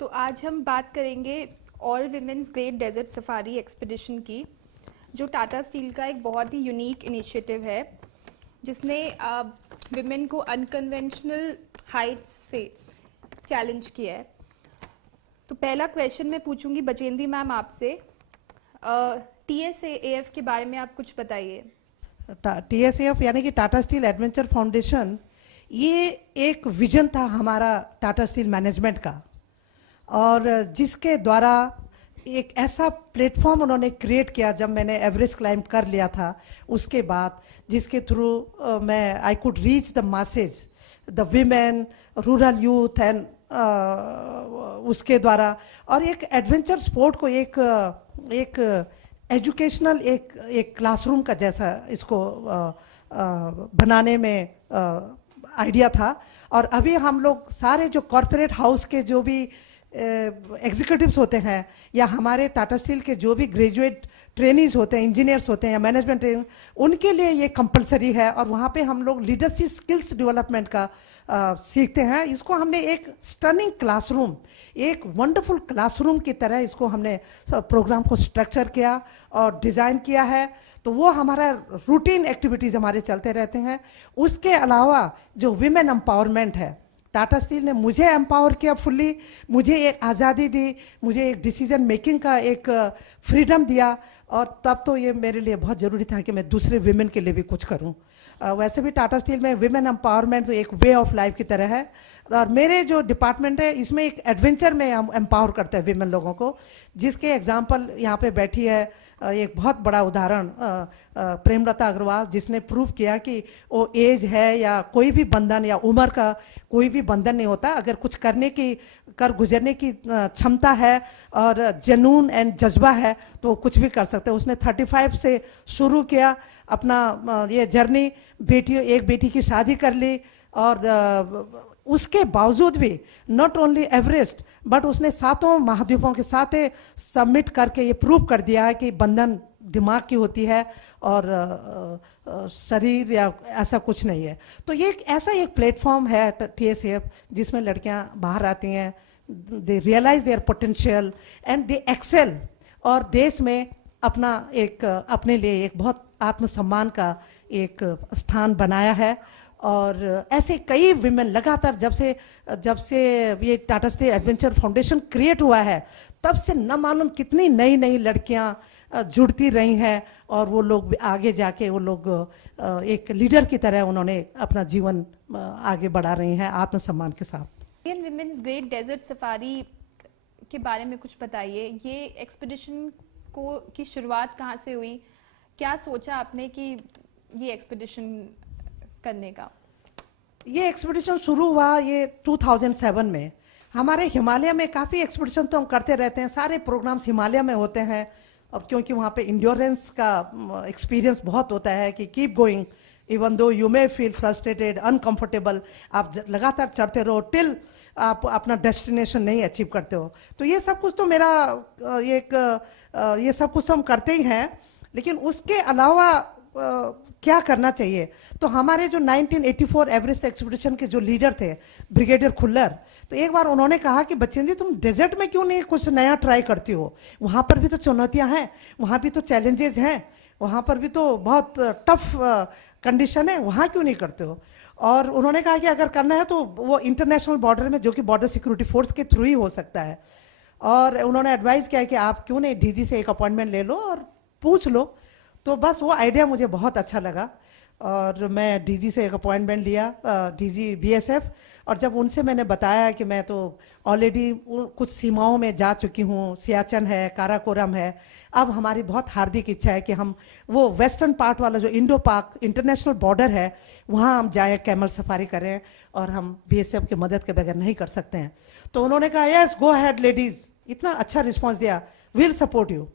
तो आज हम बात करेंगे all women's great desert safari expedition की, जो टाटा स्टील का एक बहुत ही यूनिक इनिशिएटिव है, जिसने विमेन को अनकन्वेंशनल हाइट्स से चैलेंज किया है। तो पहला क्वेश्चन मैं पूछूंगी बचेंद्री मैम आपसे, TSAAF के बारे में आप कुछ बताइए। TSAF यानी कि टाटा स्टील एडवेंचर फाउंडेशन, ये एक विजन था हमारा टाटा स्टील मैनेजमेंट का, और जिसके द्वारा एक ऐसा प्लेटफॉर्म उन्होंने क्रिएट किया जब मैंने एवरेस्ट क्लाइंब कर लिया था, उसके बाद जिसके थ्रू मैं I could reach the masses, the women, rural youth and उसके द्वारा, और एक एडवेंचर स्पोर्ट को एक एजुकेशनल एक क्लासरूम का जैसा इसको बनाने में आइडिया था। और अभी हम लोग सारे जो कॉरपोरेट हाउस के जो भी एग्जीक्यूटिव्स होते हैं, या हमारे टाटा स्टील के जो भी ग्रेजुएट ट्रेनीज होते हैं, इंजीनियर्स होते हैं या मैनेजमेंट ट्रेनिंग, उनके लिए ये कंपलसरी है। और वहाँ पे हम लोग लीडरशिप स्किल्स डेवलपमेंट का सीखते हैं। इसको हमने एक स्टनिंग क्लासरूम, एक वंडरफुल क्लासरूम की तरह इसको हमने प्रोग्राम को स्ट्रक्चर किया और डिज़ाइन किया है। तो वो हमारा रूटीन एक्टिविटीज़ हमारे चलते रहते हैं। उसके अलावा जो विमेन एम्पावरमेंट है, टाटा स्टील ने मुझे एम्पावर किया फुल्ली, मुझे एक आज़ादी दी, मुझे एक डिसीजन मेकिंग का एक फ्रीडम दिया, और तब तो ये मेरे लिए बहुत ज़रूरी था कि मैं दूसरे विमेन के लिए भी कुछ करूं। वैसे भी टाटा स्टील में विमेन एम्पावरमेंट तो एक वे ऑफ लाइफ की तरह है, और मेरे जो डिपार्टमेंट है इसमें एक एडवेंचर में हम एम्पावर करते हैं विमेन लोगों को, जिसके एग्जांपल यहाँ पे बैठी है एक बहुत बड़ा उदाहरण प्रेमलता अग्रवाल, जिसने प्रूव किया कि वो एज है या कोई भी बंधन या उम्र का कोई भी बंधन नहीं होता। अगर कुछ कर गुजरने की क्षमता है और जुनून एंड जज्बा है तो कुछ भी कर सकते हैं। उसने 35 से शुरू किया अपना ये जर्नी, एक बेटी की शादी कर ली, और उसके बावजूद भी नॉट ओनली एवरेस्ट बट उसने 7 महाद्वीपों के साथ सबमिट करके ये प्रूव कर दिया है कि बंधन दिमाग की होती है और शरीर या ऐसा कुछ नहीं है। तो ये ऐसा एक प्लेटफॉर्म है TSAF, जिसमें लड़कियां बाहर आती हैं, they realise their potential and they excel, और देश में अपने लिए एक बहुत आत्मसम्मान का एक स्थान बनाया है। और ऐसे कई विमेन लगातार जब से ये Tata steel adventure foundation create हुआ है, तब से न मालूम कितनी नई लड़कियां जुड़ती रही हैं, और वो लोग आगे जाके वो लोग एक लीडर की तरह उन्होंने अपना जीवन आगे बढ़ा रही हैं आत्मसम्मान के साथ। Indian women's great desert safari के बारे में कुछ बताइए। ये एक्सपीडिशन की शुरुआत कहाँ से हुई? क्या सोचा आपने कि ये एक्सपीडिशन करने का? ये एक्सपीडिशन शुरू हुआ ये 2007 में। हमारे हिमालय में काफ़ी एक्सपीडिशन तो हम करते रहते हैं, सारे प्रोग्राम्स हिमालय में होते हैं। अब क्योंकि वहाँ पे इंड्योरेंस का एक्सपीरियंस बहुत होता है कि keep going even though you may feel frustrated, uncomfortable, आप लगातार चढ़ते रहो टिल आप अपना डेस्टिनेशन नहीं अचीव करते हो। तो ये सब कुछ तो ये सब कुछ तो हम करते ही हैं, लेकिन उसके अलावा क्या करना चाहिए? तो हमारे जो 1984 एवरेस्ट एक्सपीडिशन के जो लीडर थे ब्रिगेडियर खुल्लर, तो एक बार उन्होंने कहा कि बचेंद्री तुम डेजर्ट में क्यों नहीं कुछ नया ट्राई करती हो? वहाँ पर भी तो चुनौतियाँ हैं, वहाँ भी तो चैलेंजेस हैं, वहाँ पर भी तो बहुत टफ कंडीशन है, वहाँ क्यों नहीं करते हो? और उन्होंने कहा कि अगर करना है तो वो इंटरनेशनल बॉर्डर में, जो कि बॉर्डर सिक्योरिटी फोर्स के थ्रू ही हो सकता है। और उन्होंने एडवाइस किया कि आप क्यों नहीं DG से एक अपॉइंटमेंट ले लो और पूछ लो। तो बस वो आइडिया मुझे बहुत अच्छा लगा, और मैं DG से एक अपॉइंटमेंट लिया, DG BSF। और जब उनसे मैंने बताया कि मैं तो ऑलरेडी कुछ सीमाओं में जा चुकी हूँ, सियाचन है, काराकोरम है, अब हमारी बहुत हार्दिक इच्छा है कि हम वो वेस्टर्न पार्ट वाला जो इंडो पाक इंटरनेशनल बॉर्डर है वहाँ हम जाए, कैमल सफारी करें, और हम BSF की मदद के बगैर नहीं कर सकते हैं। तो उन्होंने कहा यस गो अहेड लेडीज़, इतना अच्छा रिस्पॉन्स दिया, विल सपोर्ट यू।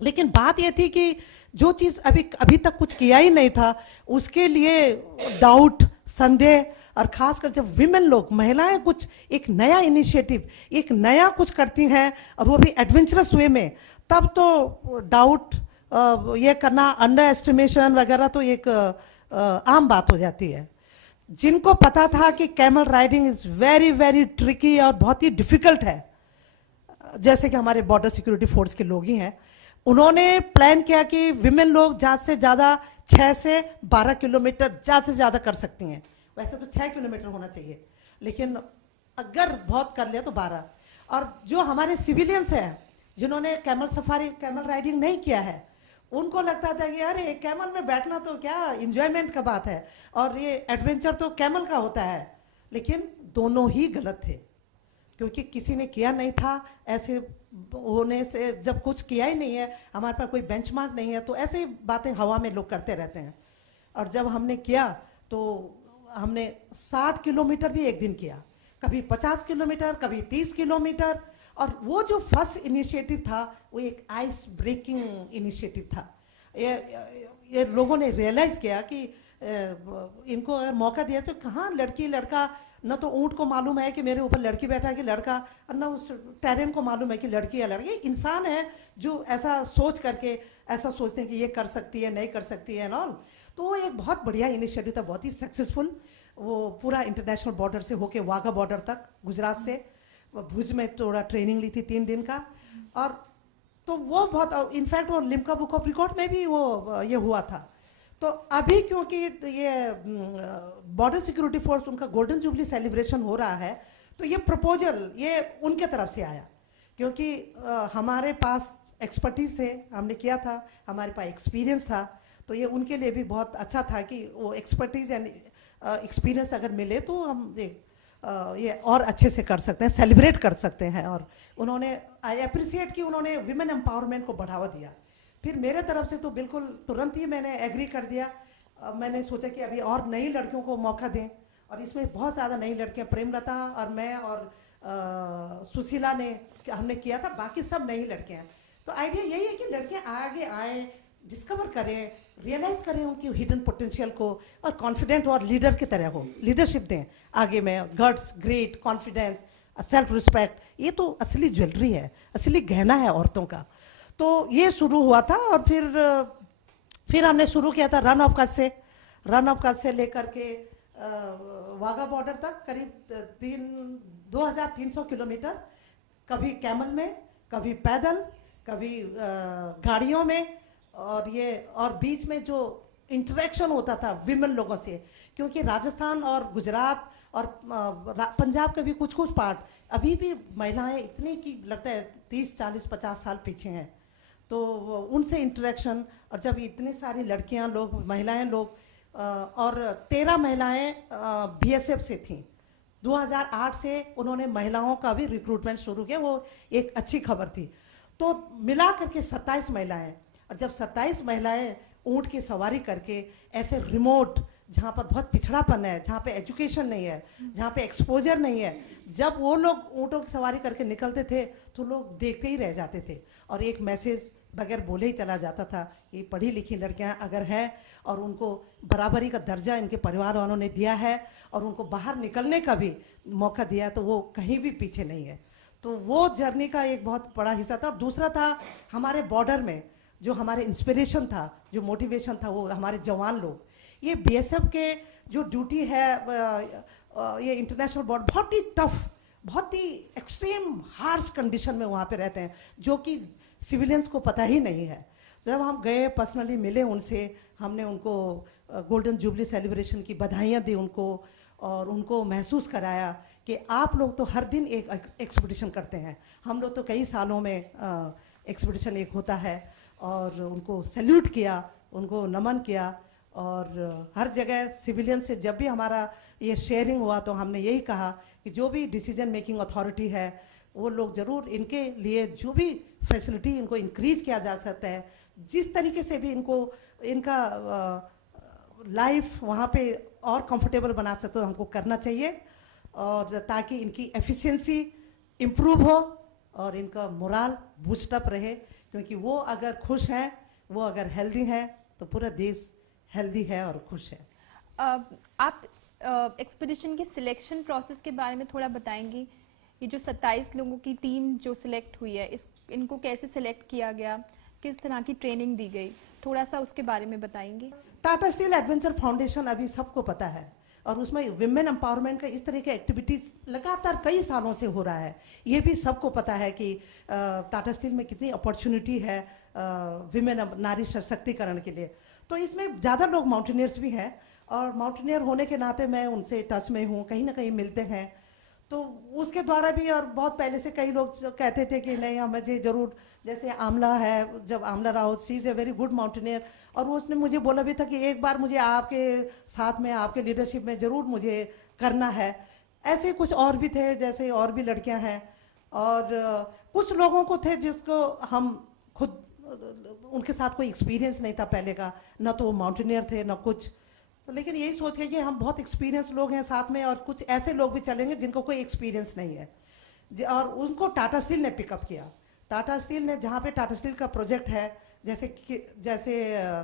लेकिन बात ये थी कि जो चीज़ अभी तक कुछ किया ही नहीं था, उसके लिए डाउट, संदेह, और खासकर जब विमेन लोग, महिलाएं कुछ एक नया इनिशिएटिव, एक नया कुछ करती हैं और वो भी एडवेंचरस वे में, तब तो डाउट ये करना, अंडर एस्टिमेशन वगैरह तो एक आम बात हो जाती है। जिनको पता था कि camel riding is very very tricky और बहुत ही डिफ़िकल्ट है, जैसे कि हमारे बॉर्डर सिक्योरिटी फोर्स के लोग ही हैं, उन्होंने प्लान किया कि विमेन लोग ज़्यादा से ज़्यादा 6 से 12 किलोमीटर ज़्यादा से ज़्यादा कर सकती हैं। वैसे तो 6 किलोमीटर होना चाहिए, लेकिन अगर बहुत कर लिया तो 12। और जो हमारे सिविलियंस हैं जिन्होंने कैमल सफारी, कैमल राइडिंग नहीं किया है, उनको लगता था कि अरे कैमल में बैठना तो क्या इंजॉयमेंट का बात है, और ये एडवेंचर तो कैमल का होता है। लेकिन दोनों ही गलत थे, क्योंकि किसी ने किया नहीं था। ऐसे होने से, जब कुछ किया ही नहीं है, हमारे पास कोई बेंचमार्क नहीं है, तो ऐसे बातें हवा में लोग करते रहते हैं। और जब हमने किया तो हमने 60 किलोमीटर भी एक दिन किया, कभी 50 किलोमीटर, कभी 30 किलोमीटर। और वो जो फर्स्ट इनिशिएटिव था वो एक आइस ब्रेकिंग इनिशिएटिव था। ये लोगों ने रियलाइज़ किया कि इनको अगर मौका दिया तो कहाँ लड़की लड़का, न तो ऊँट को मालूम है कि मेरे ऊपर लड़की बैठा है कि लड़का, और न उस टेरेन को मालूम है कि लड़की या लड़की। इंसान है जो ऐसा सोच करके ऐसा सोचते हैं कि ये कर सकती है, नहीं कर सकती है एंड ऑल। तो वो एक बहुत बढ़िया इनिशिएटिव था, बहुत ही सक्सेसफुल। वो पूरा इंटरनेशनल बॉर्डर से होके वाघा बॉर्डर तक, गुजरात से भुज में थोड़ा ट्रेनिंग ली थी 3 दिन का। और तो वो बहुत, इनफैक्ट वो लिम्का बुक ऑफ रिकॉर्ड में भी वो ये हुआ था। तो अभी क्योंकि ये बॉर्डर सिक्योरिटी फोर्स, उनका गोल्डन जुबली सेलिब्रेशन हो रहा है, तो ये प्रपोजल ये उनके तरफ से आया, क्योंकि हमारे पास एक्सपर्टीज थे, हमने किया था, हमारे पास एक्सपीरियंस था। तो ये उनके लिए भी बहुत अच्छा था कि वो एक्सपर्टीज एंड एक्सपीरियंस अगर मिले तो हम ये और अच्छे से कर सकते हैं, सेलिब्रेट कर सकते हैं। और उन्होंने, आई अप्रिशिएट कि उन्होंने विमेन एम्पावरमेंट को बढ़ावा दिया। फिर मेरे तरफ से तो बिल्कुल तुरंत ही मैंने एग्री कर दिया। मैंने सोचा कि अभी और नई लड़कियों को मौका दें, और इसमें बहुत ज़्यादा नई लड़कियां, प्रेमलता और मैं और सुशीला ने, हमने किया था, बाकी सब नई लड़कियां हैं। तो आइडिया यही है कि लड़कियां आगे आएँ, डिस्कवर करें, रियलाइज़ करें उनकी हिडन पोटेंशियल को, और कॉन्फिडेंट और लीडर की तरह हो, लीडरशिप दें आगे में। Guts, great, confidence, self respect, ये तो असली ज्वेलरी है, असली गहना है औरतों का। तो ये शुरू हुआ था। और फिर हमने शुरू किया था रन ऑफ कच्छ से लेकर के वाघा बॉर्डर तक करीब 2300 किलोमीटर, कभी कैमल में, कभी पैदल, कभी गाड़ियों में। और बीच में जो इंटरेक्शन होता था विमेन लोगों से, क्योंकि राजस्थान और गुजरात और पंजाब के भी कुछ पार्ट अभी भी महिलाएं इतनी की लगता है 30, 40, 50 साल पीछे हैं। तो उनसे इंटरेक्शन, और जब इतनी सारी लड़कियां लोग, महिलाएं लोग, और 13 महिलाएं बीएसएफ से थीं। 2008 से उन्होंने महिलाओं का भी रिक्रूटमेंट शुरू किया, वो एक अच्छी खबर थी। तो मिला करके 27 महिलाएं। और जब 27 महिलाएं ऊँट की सवारी करके ऐसे रिमोट, जहाँ पर बहुत पिछड़ापन है, जहाँ पे एजुकेशन नहीं है, जहाँ पे एक्सपोजर नहीं है, जब वो लोग ऊँटों की सवारी करके निकलते थे तो लोग देखते ही रह जाते थे। और एक मैसेज बगैर बोले ही चला जाता था, ये पढ़ी लिखी लड़कियां अगर हैं और उनको बराबरी का दर्जा इनके परिवार वालों ने दिया है और उनको बाहर निकलने का भी मौका दिया, तो वो कहीं भी पीछे नहीं है। तो वो जर्नी का एक बहुत बड़ा हिस्सा था। और दूसरा था हमारे बॉर्डर में जो हमारे इंस्पिरेशन था, जो मोटिवेशन था, वो हमारे जवान लोग। ये बीएसएफ के जो ड्यूटी है, ये इंटरनेशनल बॉर्डर बहुत ही टफ, बहुत ही एक्सट्रीम हार्श कंडीशन में वहाँ पे रहते हैं, जो कि सिविलियंस को पता ही नहीं है। जब हम गए, पर्सनली मिले उनसे, हमने उनको गोल्डन जुबली सेलिब्रेशन की बधाइयाँ दी उनको, और उनको महसूस कराया कि आप लोग तो हर दिन एक एक्सपीडिशन करते हैं, हम लोग तो कई सालों में एक्सपीडिशन एक होता है। और उनको सैल्यूट किया, उनको नमन किया। और हर जगह सिविलियन से जब भी हमारा ये शेयरिंग हुआ तो हमने यही कहा कि जो भी डिसीजन मेकिंग अथॉरिटी है वो लोग ज़रूर इनके लिए जो भी फैसिलिटी इनको इंक्रीज किया जा सकता है, जिस तरीके से भी इनको इनका लाइफ वहाँ पे और कंफर्टेबल बना सकते हो, हमको करना चाहिए। और ताकि इनकी एफिशिएंसी इम्प्रूव हो और इनका मोराल बूस्टअप रहे, क्योंकि वो अगर खुश हैं, वो अगर हेल्दी हैं, तो पूरा देश हेल्दी है और खुश है। आप एक्सपीडिशन के सिलेक्शन प्रोसेस के बारे में थोड़ा बताएंगी? ये जो 27 लोगों की टीम जो सिलेक्ट हुई है, इनको कैसे सिलेक्ट किया गया, किस तरह की ट्रेनिंग दी गई, थोड़ा सा उसके बारे में बताएंगी? टाटा स्टील एडवेंचर फाउंडेशन अभी सबको पता है, और उसमें विमेन एम्पावरमेंट का इस तरह के एक्टिविटीज़ लगातार कई सालों से हो रहा है। ये भी सबको पता है कि टाटा स्टील में कितनी अपॉर्चुनिटी है विमेन नारी सशक्तिकरण के लिए। तो इसमें ज़्यादा लोग माउंटेनियर्स भी हैं, और माउंटेनियर होने के नाते मैं उनसे टच में हूँ, कहीं ना कहीं मिलते हैं। तो उसके द्वारा भी, और बहुत पहले से कई लोग कहते थे कि नहीं हम मुझे ज़रूर, जैसे आमला है, जब Amla Raut, she is a very good mountaineer, और उसने मुझे बोला भी था कि एक बार मुझे आपके साथ में, आपके लीडरशिप में ज़रूर मुझे करना है। ऐसे कुछ और भी थे, जैसे और भी लड़कियां हैं, और कुछ लोगों को थे जिसको हम खुद, उनके साथ कोई एक्सपीरियंस नहीं था पहले का, ना तो वो माउंटेनियर थे ना कुछ। तो लेकिन यही सोच के कि हम बहुत एक्सपीरियंस लोग हैं साथ में, और कुछ ऐसे लोग भी चलेंगे जिनको कोई एक्सपीरियंस नहीं है, और उनको टाटा स्टील ने पिकअप किया। टाटा स्टील ने, जहाँ पे टाटा स्टील का प्रोजेक्ट है, जैसे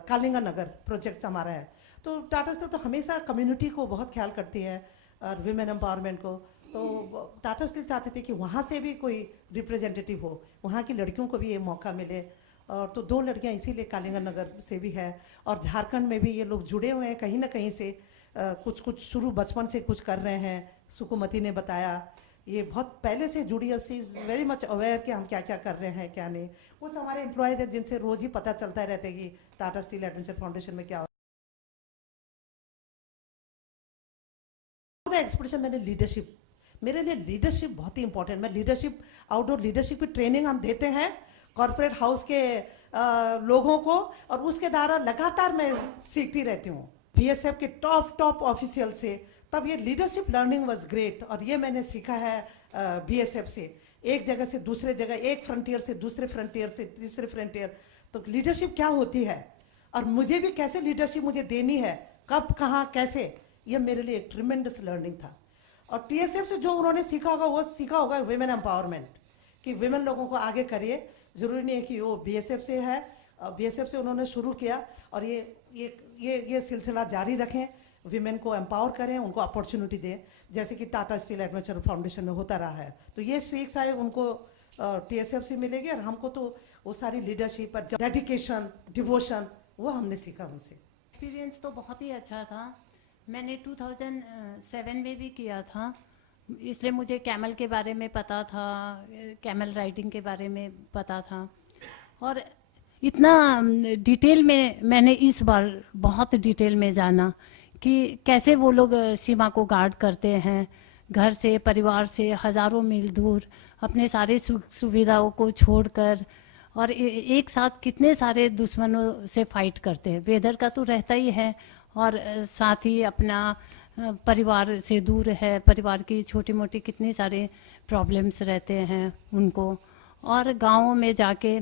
कालिंगा नगर प्रोजेक्ट हमारा है, तो टाटा स्टील तो हमेशा कम्युनिटी को बहुत ख्याल करती है और विमेन एम्पावरमेंट को। तो टाटा स्टील चाहते थे कि वहाँ से भी कोई रिप्रेजेंटेटिव हो, वहाँ की लड़कियों को भी ये मौका मिले। और तो 2 लड़कियां इसीलिए कालिंगा नगर से भी है, और झारखंड में भी ये लोग जुड़े हुए हैं कहीं ना कहीं से। कुछ शुरू बचपन से कुछ कर रहे हैं। सुकुमति ने बताया ये बहुत पहले से जुड़ी है, सी इज़ वेरी मच अवेयर कि हम क्या क्या कर रहे हैं क्या नहीं। कुछ हमारे एम्प्लॉयज हैं जिनसे रोज़ ही पता चलता रहता है कि टाटा स्टील एडवेंचर फाउंडेशन में क्या हो रहा है। एक्सपीडिशन मैंने लीडरशिप, मेरे लिए लीडरशिप बहुत ही इंपॉर्टेंट। मैं लीडरशिप, आउटडोर लीडरशिप की ट्रेनिंग हम देते हैं कॉर्पोरेट हाउस के लोगों को, और उसके द्वारा लगातार मैं सीखती रहती हूँ बीएसएफ के टॉप ऑफिशियल से। तब ये लीडरशिप लर्निंग वाज ग्रेट, और ये मैंने सीखा है बीएसएफ से, एक जगह से दूसरे जगह, एक फ्रंटियर से दूसरे फ्रंटियर से तीसरे फ्रंटियर। तो लीडरशिप क्या होती है, और मुझे भी कैसे लीडरशिप मुझे देनी है, कब कहाँ कैसे, ये मेरे लिए एक ट्रिमेंडस लर्निंग था। और टीएसएफ से जो उन्होंने सीखा होगा वो सीखा होगा विमेन एम्पावरमेंट, कि विमेन लोगों को आगे करिए। ज़रूरी नहीं है कि वो बीएसएफ से है, बीएसएफ से उन्होंने शुरू किया, और ये सिलसिला जारी रखें, विमेन को एम्पावर करें, उनको अपॉर्चुनिटी दें, जैसे कि टाटा स्टील एडवेंचर फाउंडेशन में होता रहा है। तो ये सीख शायद उनको टीएसएफ से मिलेगी, और हमको तो वो सारी लीडरशिप और डेडिकेशन, डिवोशन, वो हमने सीखा उनसे। एक्सपीरियंस तो बहुत ही अच्छा था। मैंने 2007 में भी किया था, इसलिए मुझे कैमल के बारे में पता था, कैमल राइडिंग के बारे में पता था, और इतना डिटेल में मैंने इस बार बहुत डिटेल में जाना कि कैसे वो लोग सीमा को गार्ड करते हैं, घर से, परिवार से हज़ारों मील दूर अपने सारे सुख सुविधाओं को छोड़कर, और एक साथ कितने सारे दुश्मनों से फाइट करते हैं। वेदर का तो रहता ही है, और साथ ही अपना परिवार से दूर है, परिवार की छोटी मोटी कितनी सारे प्रॉब्लम्स रहते हैं उनको, और गाँवों में जाके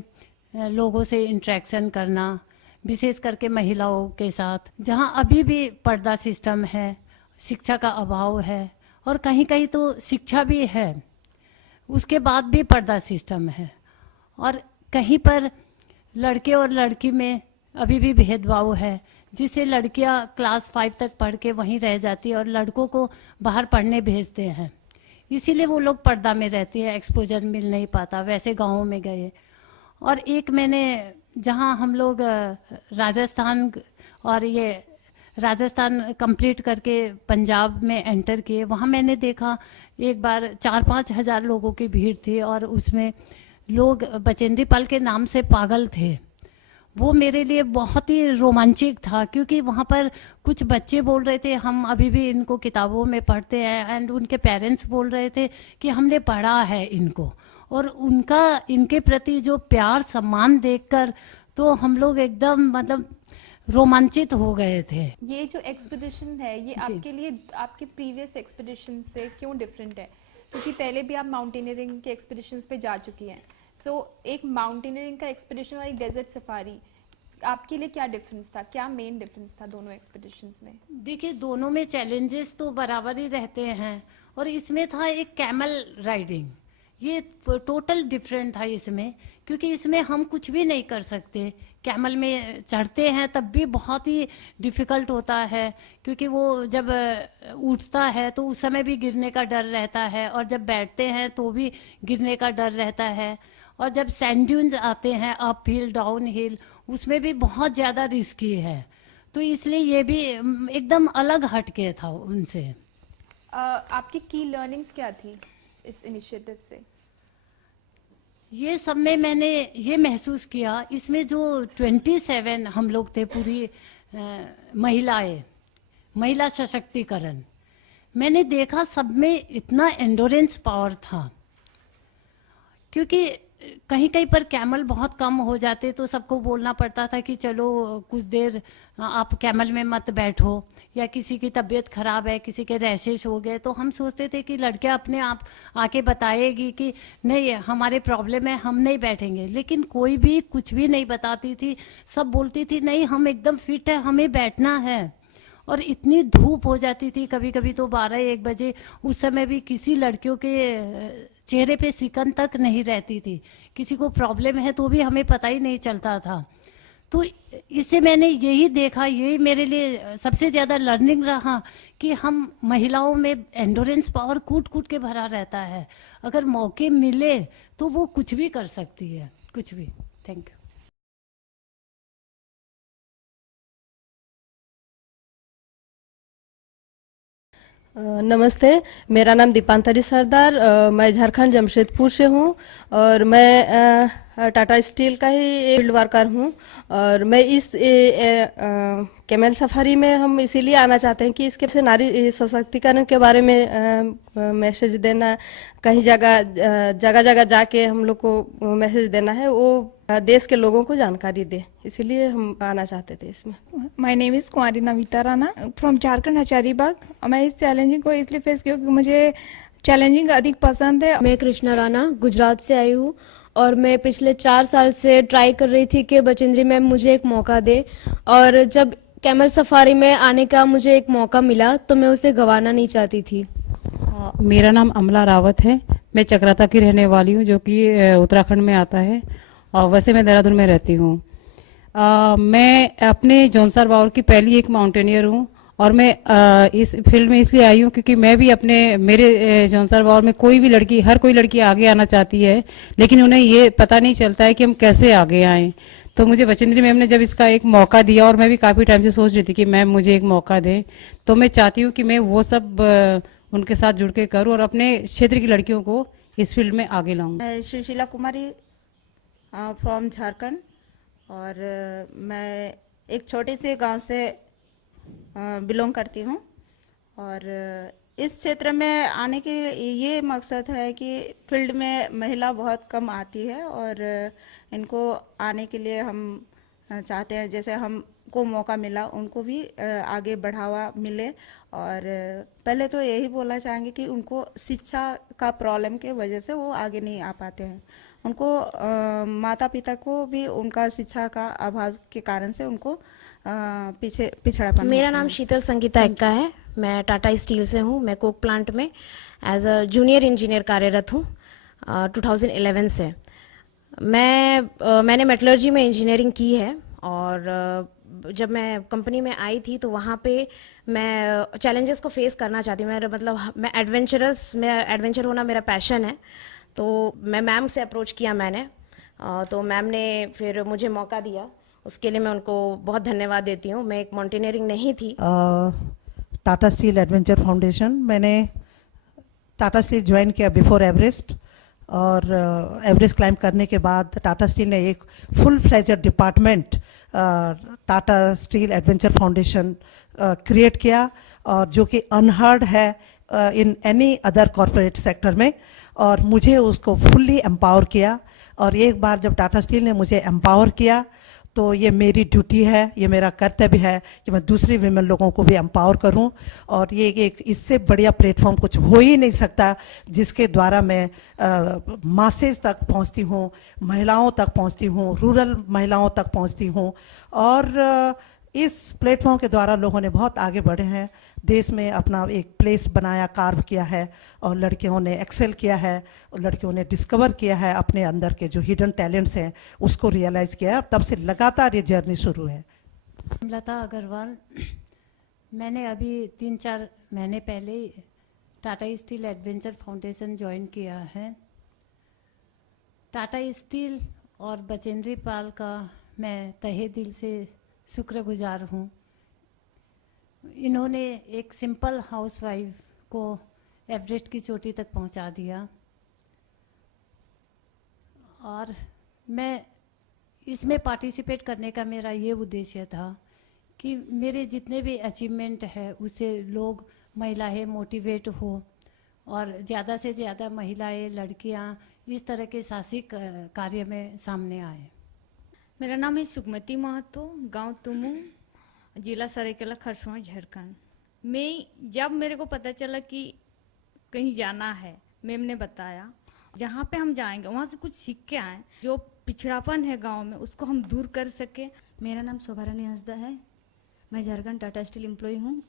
लोगों से इंटरेक्शन करना, विशेष करके महिलाओं के साथ, जहाँ अभी भी पर्दा सिस्टम है, शिक्षा का अभाव है, और कहीं कहीं तो शिक्षा भी है उसके बाद भी पर्दा सिस्टम है, और कहीं पर लड़के और लड़की में अभी भी भेदभाव है, जिससे लड़कियां क्लास 5 तक पढ़ के वहीं रह जाती है और लड़कों को बाहर पढ़ने भेजते हैं। इसीलिए वो लोग पर्दा में रहते हैं, एक्सपोजर मिल नहीं पाता। वैसे गाँवों में गए, और एक मैंने जहाँ हम लोग राजस्थान, और ये राजस्थान कंप्लीट करके पंजाब में एंटर किए, वहाँ मैंने देखा एक बार 4-5 हज़ार लोगों की भीड़ थी, और उसमें लोग बचेंद्री पाल के नाम से पागल थे। वो मेरे लिए बहुत ही रोमांचक था, क्योंकि वहाँ पर कुछ बच्चे बोल रहे थे हम अभी भी इनको किताबों में पढ़ते हैं, एंड उनके पेरेंट्स बोल रहे थे कि हमने पढ़ा है इनको, और उनका इनके प्रति जो प्यार सम्मान देखकर तो हम लोग एकदम मतलब रोमांचित हो गए थे। ये जो एक्सपीडिशन है ये जी। आपके लिए आपके प्रीवियस एक्सपीडिशन से क्यों डिफरेंट है? क्योंकि पहले भी आप माउंटेनियरिंग के एक्सपीडिशंस पे जा चुकी हैं, सो एक माउंटेनियरिंग का एक्सपीडिशन और एक डेजर्ट सफारी, आपके लिए क्या डिफरेंस था, क्या मेन डिफरेंस था दोनों एक्सपीडिशंस में? देखिए, दोनों में चैलेंजेस तो बराबर ही रहते हैं, और इसमें था एक कैमल राइडिंग, ये टोटल डिफरेंट था इसमें, क्योंकि इसमें हम कुछ भी नहीं कर सकते। कैमल में चढ़ते हैं तब भी बहुत ही डिफ़िकल्ट होता है, क्योंकि वो जब उठता है तो उस समय भी गिरने का डर रहता है, और जब बैठते हैं तो भी गिरने का डर रहता है, और जब सैंड ड्यून्स आते हैं अप हिल डाउन हिल, उसमें भी बहुत ज़्यादा रिस्की है। तो इसलिए ये भी एकदम अलग हटके था उनसे। आपकी की लर्निंग्स क्या थी इस इनिशिएटिव से? ये सब में मैंने ये महसूस किया, इसमें जो 27 हम लोग थे, पूरी महिलाएं, महिला सशक्तिकरण, मैंने देखा सब में इतना एंडोरेंस पावर था। क्योंकि कहीं कहीं पर कैमल बहुत कम हो जाते तो सबको बोलना पड़ता था कि चलो कुछ देर आप कैमल में मत बैठो, या किसी की तबीयत खराब है, किसी के रैशेस हो गए, तो हम सोचते थे कि लड़कियां अपने आप आके बताएगी कि नहीं हमारे प्रॉब्लम है, हम नहीं बैठेंगे। लेकिन कोई भी कुछ भी नहीं बताती थी, सब बोलती थी नहीं हम एकदम फिट है, हमें बैठना है। और इतनी धूप हो जाती थी, कभी कभी तो 12-1 बजे, उस समय भी किसी लड़कियों के चेहरे पे सिकन तक नहीं रहती थी, किसी को प्रॉब्लम है तो भी हमें पता ही नहीं चलता था। तो इससे मैंने यही देखा, यही मेरे लिए सबसे ज़्यादा लर्निंग रहा कि हम महिलाओं में एंडोरेंस पावर कूट कूट के भरा रहता है, अगर मौके मिले तो वो कुछ भी कर सकती है, कुछ भी। Thank you. नमस्ते, मेरा नाम दीपांतरी सरदार, मैं झारखंड जमशेदपुर से हूँ और मैं टाटा स्टील का ही एक फील्ड वर्कर हूँ। और मैं इस कैमल सफारी में हम इसीलिए आना चाहते हैं कि इसके से नारी सशक्तिकरण के बारे में मैसेज देना, कहीं जगह जगह जाके हम लोग को मैसेज देना है, वो देश के लोगों को जानकारी दे, इसीलिए हम आना चाहते थे इसमें। My name is Kumari Navita Rana from Jharkhand Hazaribagh. मैं इस चैलेंजिंग को इसलिए फेस किया क्योंकि मुझे चैलेंजिंग अधिक पसंद है। मैं कृष्णा राणा गुजरात से आई हूँ और मैं पिछले 4 साल से ट्राई कर रही थी कि बचेंद्री मैम मुझे एक मौका दे, और जब कैमल सफारी में आने का मुझे एक मौका मिला तो मैं उसे गंवाना नहीं चाहती थी। मेरा नाम अमला रावत है, मैं चक्राता की रहने वाली हूँ, जो कि उत्तराखंड में आता है, और वैसे मैं देहरादून में रहती हूँ। मैं अपने जौनसार बावर की पहली एक माउंटेनियर हूँ, और मैं इस फील्ड में इसलिए आई हूँ क्योंकि मैं भी मेरे जौनसार बावर में कोई भी लड़की, हर कोई लड़की आगे आना चाहती है, लेकिन उन्हें ये पता नहीं चलता है कि हम कैसे आगे आएँ। तो मुझे बचेंद्री मैम ने जब इसका एक मौका दिया, और मैं भी काफ़ी टाइम से सोच रही थी कि मैम मुझे एक मौका दें, तो मैं चाहती हूँ कि मैं वो सब उनके साथ जुड़ के करूँ और अपने क्षेत्र की लड़कियों को इस फील्ड में आगे लाऊं। मैं सुशीला कुमारी फ्रॉम झारखंड, और मैं एक छोटे से गांव से बिलोंग करती हूं, और इस क्षेत्र में आने के ये मकसद है कि फील्ड में महिला बहुत कम आती है, और इनको आने के लिए हम चाहते हैं जैसे हमको मौका मिला उनको भी आगे बढ़ावा मिले। और पहले तो यही बोलना चाहेंगे कि उनको शिक्षा का प्रॉब्लम के वजह से वो आगे नहीं आ पाते हैं, उनको माता पिता को भी उनका शिक्षा का अभाव के कारण से उनको पिछड़ापन। मेरा नाम शीतल संगीता एक्का है, मैं टाटा स्टील से हूँ। मैं कोक प्लांट में एज अ जूनियर इंजीनियर कार्यरत हूँ 2011 से। मैंने मेटलर्जी में इंजीनियरिंग की है, और जब मैं कंपनी में आई थी तो वहाँ पे मैं चैलेंजेस को फेस करना चाहती हूँ। मैं एडवेंचर होना मेरा पैशन है, तो मैं मैम से अप्रोच किया मैंने, तो मैम ने फिर मुझे मौका दिया, उसके लिए मैं उनको बहुत धन्यवाद देती हूँ। मैं एक माउंटेनियरिंग नहीं थी। टाटा स्टील एडवेंचर फाउंडेशन, मैंने टाटा स्टील ज्वाइन किया बिफोर एवरेस्ट, और एवरेस्ट क्लाइंब करने के बाद टाटा स्टील ने एक full fledged department Tata steel adventure foundation create किया, और जो कि अनहर्ड है in any other corporate sector में, और मुझे उसको फुल्ली एम्पावर किया। और एक बार जब टाटा स्टील ने मुझे एम्पावर किया तो ये मेरी ड्यूटी है, ये मेरा कर्तव्य है कि मैं दूसरी विमेन लोगों को भी एम्पावर करूं, और ये एक इससे बढ़िया प्लेटफॉर्म कुछ हो ही नहीं सकता जिसके द्वारा मैं मासेस तक पहुंचती हूं, महिलाओं तक पहुंचती हूं, रूरल महिलाओं तक पहुंचती हूं। और इस प्लेटफॉर्म के द्वारा लोगों ने बहुत आगे बढ़े हैं, देश में अपना एक प्लेस बनाया, कार्व किया है, और लड़कियों ने एक्सेल किया है, और लड़कियों ने डिस्कवर किया है अपने अंदर के जो हिडन टैलेंट्स हैं उसको रियलाइज़ किया है। तब से लगातार ये जर्नी शुरू है। लता अग्रवाल, मैंने अभी 3-4 महीने पहले Tata steel adventure foundation join किया है। टाटा स्टील और बचेंद्री पाल का मैं तहे दिल से शुक्रगुजार हूँ इन्होंने एक सिंपल हाउसवाइफ को एवरेस्ट की चोटी तक पहुंचा दिया। और मैं इसमें पार्टिसिपेट करने का मेरा ये उद्देश्य था कि मेरे जितने भी अचीवमेंट है उससे लोग महिलाएं मोटिवेट हो और ज़्यादा से ज़्यादा महिलाएं, लड़कियां इस तरह के साहसिक कार्य में सामने आए। मेरा नाम है सुगमती महतो, गांव तुमू, जिला सरायकेला खरसवां, झारखंड। मैं जब मेरे को पता चला कि कहीं जाना है, मैम ने बताया जहाँ पे हम जाएंगे वहाँ से कुछ सीख के आए, जो पिछड़ापन है गांव में उसको हम दूर कर सके। मेरा नाम शोभारानी हंसदा है, मैं झारखंड टाटा स्टील एम्प्लॉय हूँ।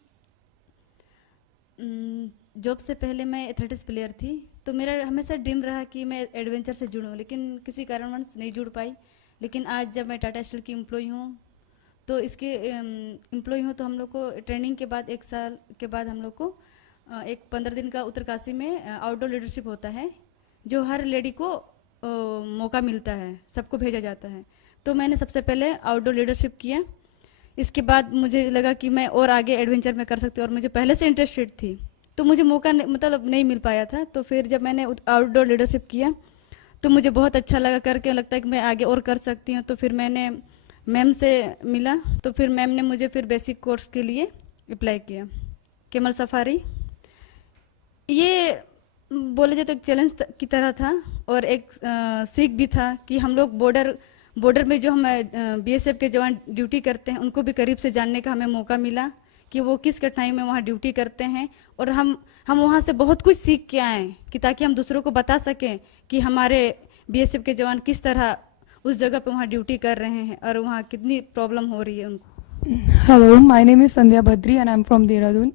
जॉब से पहले मैं एथलेटिक्स प्लेयर थी, तो मेरा हमेशा ड्रीम रहा कि मैं एडवेंचर से जुड़ूँ, लेकिन किसी कारणवश नहीं जुड़ पाई। लेकिन आज जब मैं टाटा स्टील की एम्प्लॉय हूँ, तो इसके एम्प्लॉय हूँ, तो हम लोग को ट्रेनिंग के बाद 1 साल के बाद हम लोग को एक 15 दिन का उत्तरकाशी में आउटडोर लीडरशिप होता है, जो हर लेडी को मौका मिलता है, सबको भेजा जाता है। तो मैंने सबसे पहले आउटडोर लीडरशिप किया। इसके बाद मुझे लगा कि मैं और आगे एडवेंचर में कर सकती हूँ, और मुझे पहले से इंटरेस्टेड थी, तो मुझे मौका मतलब नहीं मिल पाया था। तो फिर जब मैंने आउटडोर लीडरशिप किया तो मुझे बहुत अच्छा लगा करके, लगता है कि मैं आगे और कर सकती हूँ। तो फिर मैंने मैम से मिला, तो फिर मैम ने मुझे फिर बेसिक कोर्स के लिए अप्लाई किया। कैमल सफारी ये बोले जाए तो एक चैलेंज की तरह था, और एक सीख भी था कि हम लोग बॉर्डर में जो हम बीएसएफ के जवान ड्यूटी करते हैं उनको भी करीब से जानने का हमें मौका मिला कि वो किस कठिनाई में वहाँ ड्यूटी करते हैं, और हम वहाँ से बहुत कुछ सीख के आए कि ताकि हम दूसरों को बता सकें कि हमारे बीएसएफ के जवान किस तरह उस जगह पे वहाँ ड्यूटी कर रहे हैं और वहाँ कितनी प्रॉब्लम हो रही है उनको। Hello, my name is Sandhya Badri and I am from Dehradun.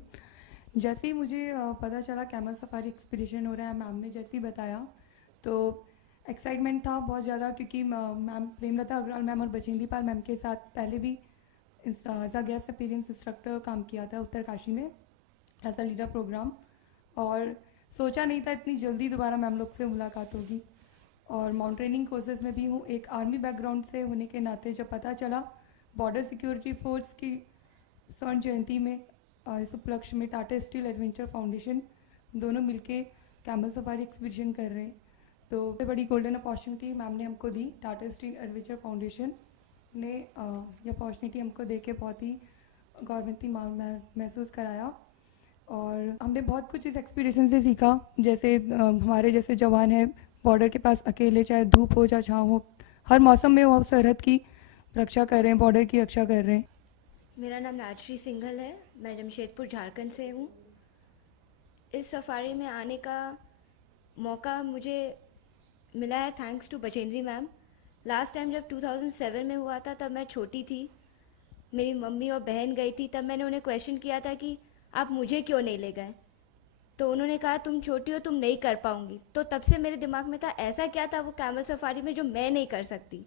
जैसे ही मुझे पता चला कैमल सफारी एक्सपीडिशन हो रहा है, मैम ने जैसे ही बताया तो एक्साइटमेंट था बहुत ज़्यादा, क्योंकि मैम प्रेमलता अग्रवाल मैम और बचेंद्री पाल मैम के साथ पहले भी as a guest appearance instructor काम किया था उत्तरकाशी में एज अ लीडर प्रोग्राम, और सोचा नहीं था इतनी जल्दी दोबारा मैम लोग से मुलाकात होगी। और माउंटेनिंग कोर्सेज में भी हूँ, एक आर्मी बैकग्राउंड से होने के नाते जब पता चला बॉर्डर सिक्योरिटी फोर्स की स्वर्ण जयंती में इस उपलक्ष्य में टाटा स्टील एडवेंचर फाउंडेशन दोनों मिलके कैमल सफारी एक्सपीडिशन कर रहे हैं, तो सबसे बड़ी गोल्डन अपॉर्चुनिटी मैम ने हमको दी। टाटा स्टील एडवेंचर फाउंडेशन ने ये अपॉर्चुनिटी हमको दे के बहुत ही गौरवंती महसूस कराया, और हमने बहुत कुछ इस एक्सपीडिशन से सीखा। जैसे हमारे जैसे जवान हैं बॉर्डर के पास अकेले, चाहे धूप हो चाहे छाँव हो, हर मौसम में वो सरहद की रक्षा कर रहे हैं, बॉर्डर की रक्षा कर रहे हैं। मेरा नाम राजश्री सिंघल है, मैं जमशेदपुर झारखंड से हूँ। इस सफारी में आने का मौका मुझे मिला है thanks to Bachendri ma'am. Last time जब 2007 में हुआ था तब मैं छोटी थी, मेरी मम्मी और बहन गई थी, तब मैंने उन्हें क्वेश्चन किया था कि आप मुझे क्यों नहीं ले गए, तो उन्होंने कहा तुम छोटी हो, तुम नहीं कर पाऊंगी। तो तब से मेरे दिमाग में था ऐसा क्या था वो कैमल सफारी में जो मैं नहीं कर सकती,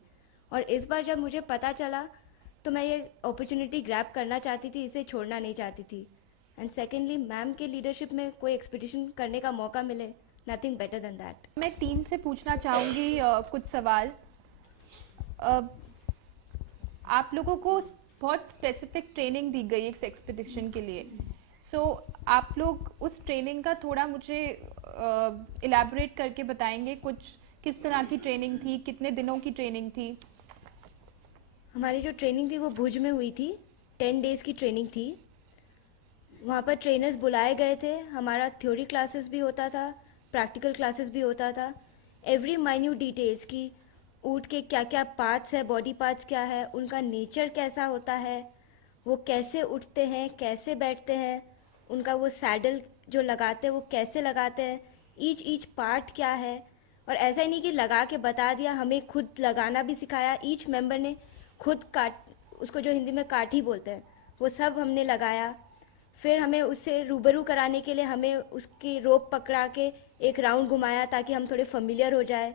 और इस बार जब मुझे पता चला तो मैं ये अपॉर्चुनिटी ग्रैब करना चाहती थी, इसे छोड़ना नहीं चाहती थी। एंड सेकेंडली मैम के लीडरशिप में कोई एक्सपीडिशन करने का मौका मिले, नथिंग बेटर देन दैट। मैं टीम से पूछना चाहूँगी कुछ सवाल। आप लोगों को बहुत स्पेसिफिक ट्रेनिंग दी गई इस एक्सपीडिशन के लिए, सो आप लोग उस ट्रेनिंग का थोड़ा मुझे इलैबोरेट करके बताएंगे, कुछ किस तरह की ट्रेनिंग थी, कितने दिनों की ट्रेनिंग थी? हमारी जो ट्रेनिंग थी वो भुज में हुई थी, 10 डेज़ की ट्रेनिंग थी। वहाँ पर ट्रेनर्स बुलाए गए थे, हमारा थ्योरी क्लासेस भी होता था, प्रैक्टिकल क्लासेस भी होता था। एवरी माइन्यूट डिटेल्स की ऊँट के क्या क्या पार्ट्स है, बॉडी पार्ट्स क्या है, उनका नेचर कैसा होता है, वो कैसे उठते हैं, कैसे बैठते हैं, उनका वो सैडल जो लगाते हैं वो कैसे लगाते हैं, ईच पार्ट क्या है। और ऐसा ही नहीं कि लगा के बता दिया, हमें खुद लगाना भी सिखाया। ईच मेंबर ने खुद उसको जो हिंदी में काठी बोलते हैं वो सब हमने लगाया। फिर हमें उससे रूबरू कराने के लिए हमें उसकी रोप पकड़ा के एक राउंड घुमाया ताकि हम थोड़े फेमिलियर हो जाए।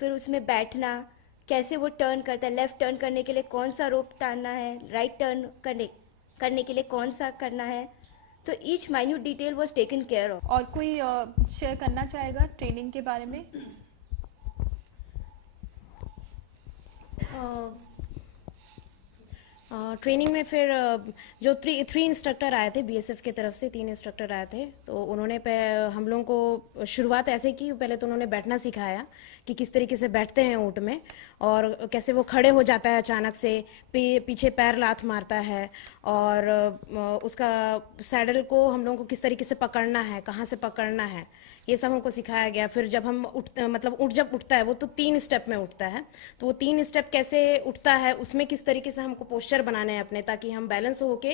फिर उसमें बैठना, कैसे वो टर्न करता है, लेफ़्ट टर्न करने के लिए कौन सा रोप टानना है, राइट टर्न करने के लिए कौन सा करना है। तो each minute detail was taken care of. और कोई शेयर करना चाहेगा ट्रेनिंग के बारे में? ट्रेनिंग में फिर जो थ्री इंस्ट्रक्टर आए थे बीएसएफ की तरफ से, 3 इंस्ट्रक्टर आए थे, तो उन्होंने हम लोगों को शुरुआत ऐसे की। पहले तो उन्होंने बैठना सिखाया कि किस तरीके से बैठते हैं ऊँट में, और कैसे वो खड़े हो जाता है अचानक से, पीछे पैर लात मारता है, और उसका सैडल को हम लोगों को किस तरीके से पकड़ना है, कहाँ से पकड़ना है, ये सब हमको सिखाया गया। फिर जब हम ऊँट जब उठता है वो तो 3 स्टेप में उठता है, तो वो 3 स्टेप कैसे उठता है, उसमें किस तरीके से हमको पोस्चर बनाने हैं अपने, ताकि हम बैलेंस होके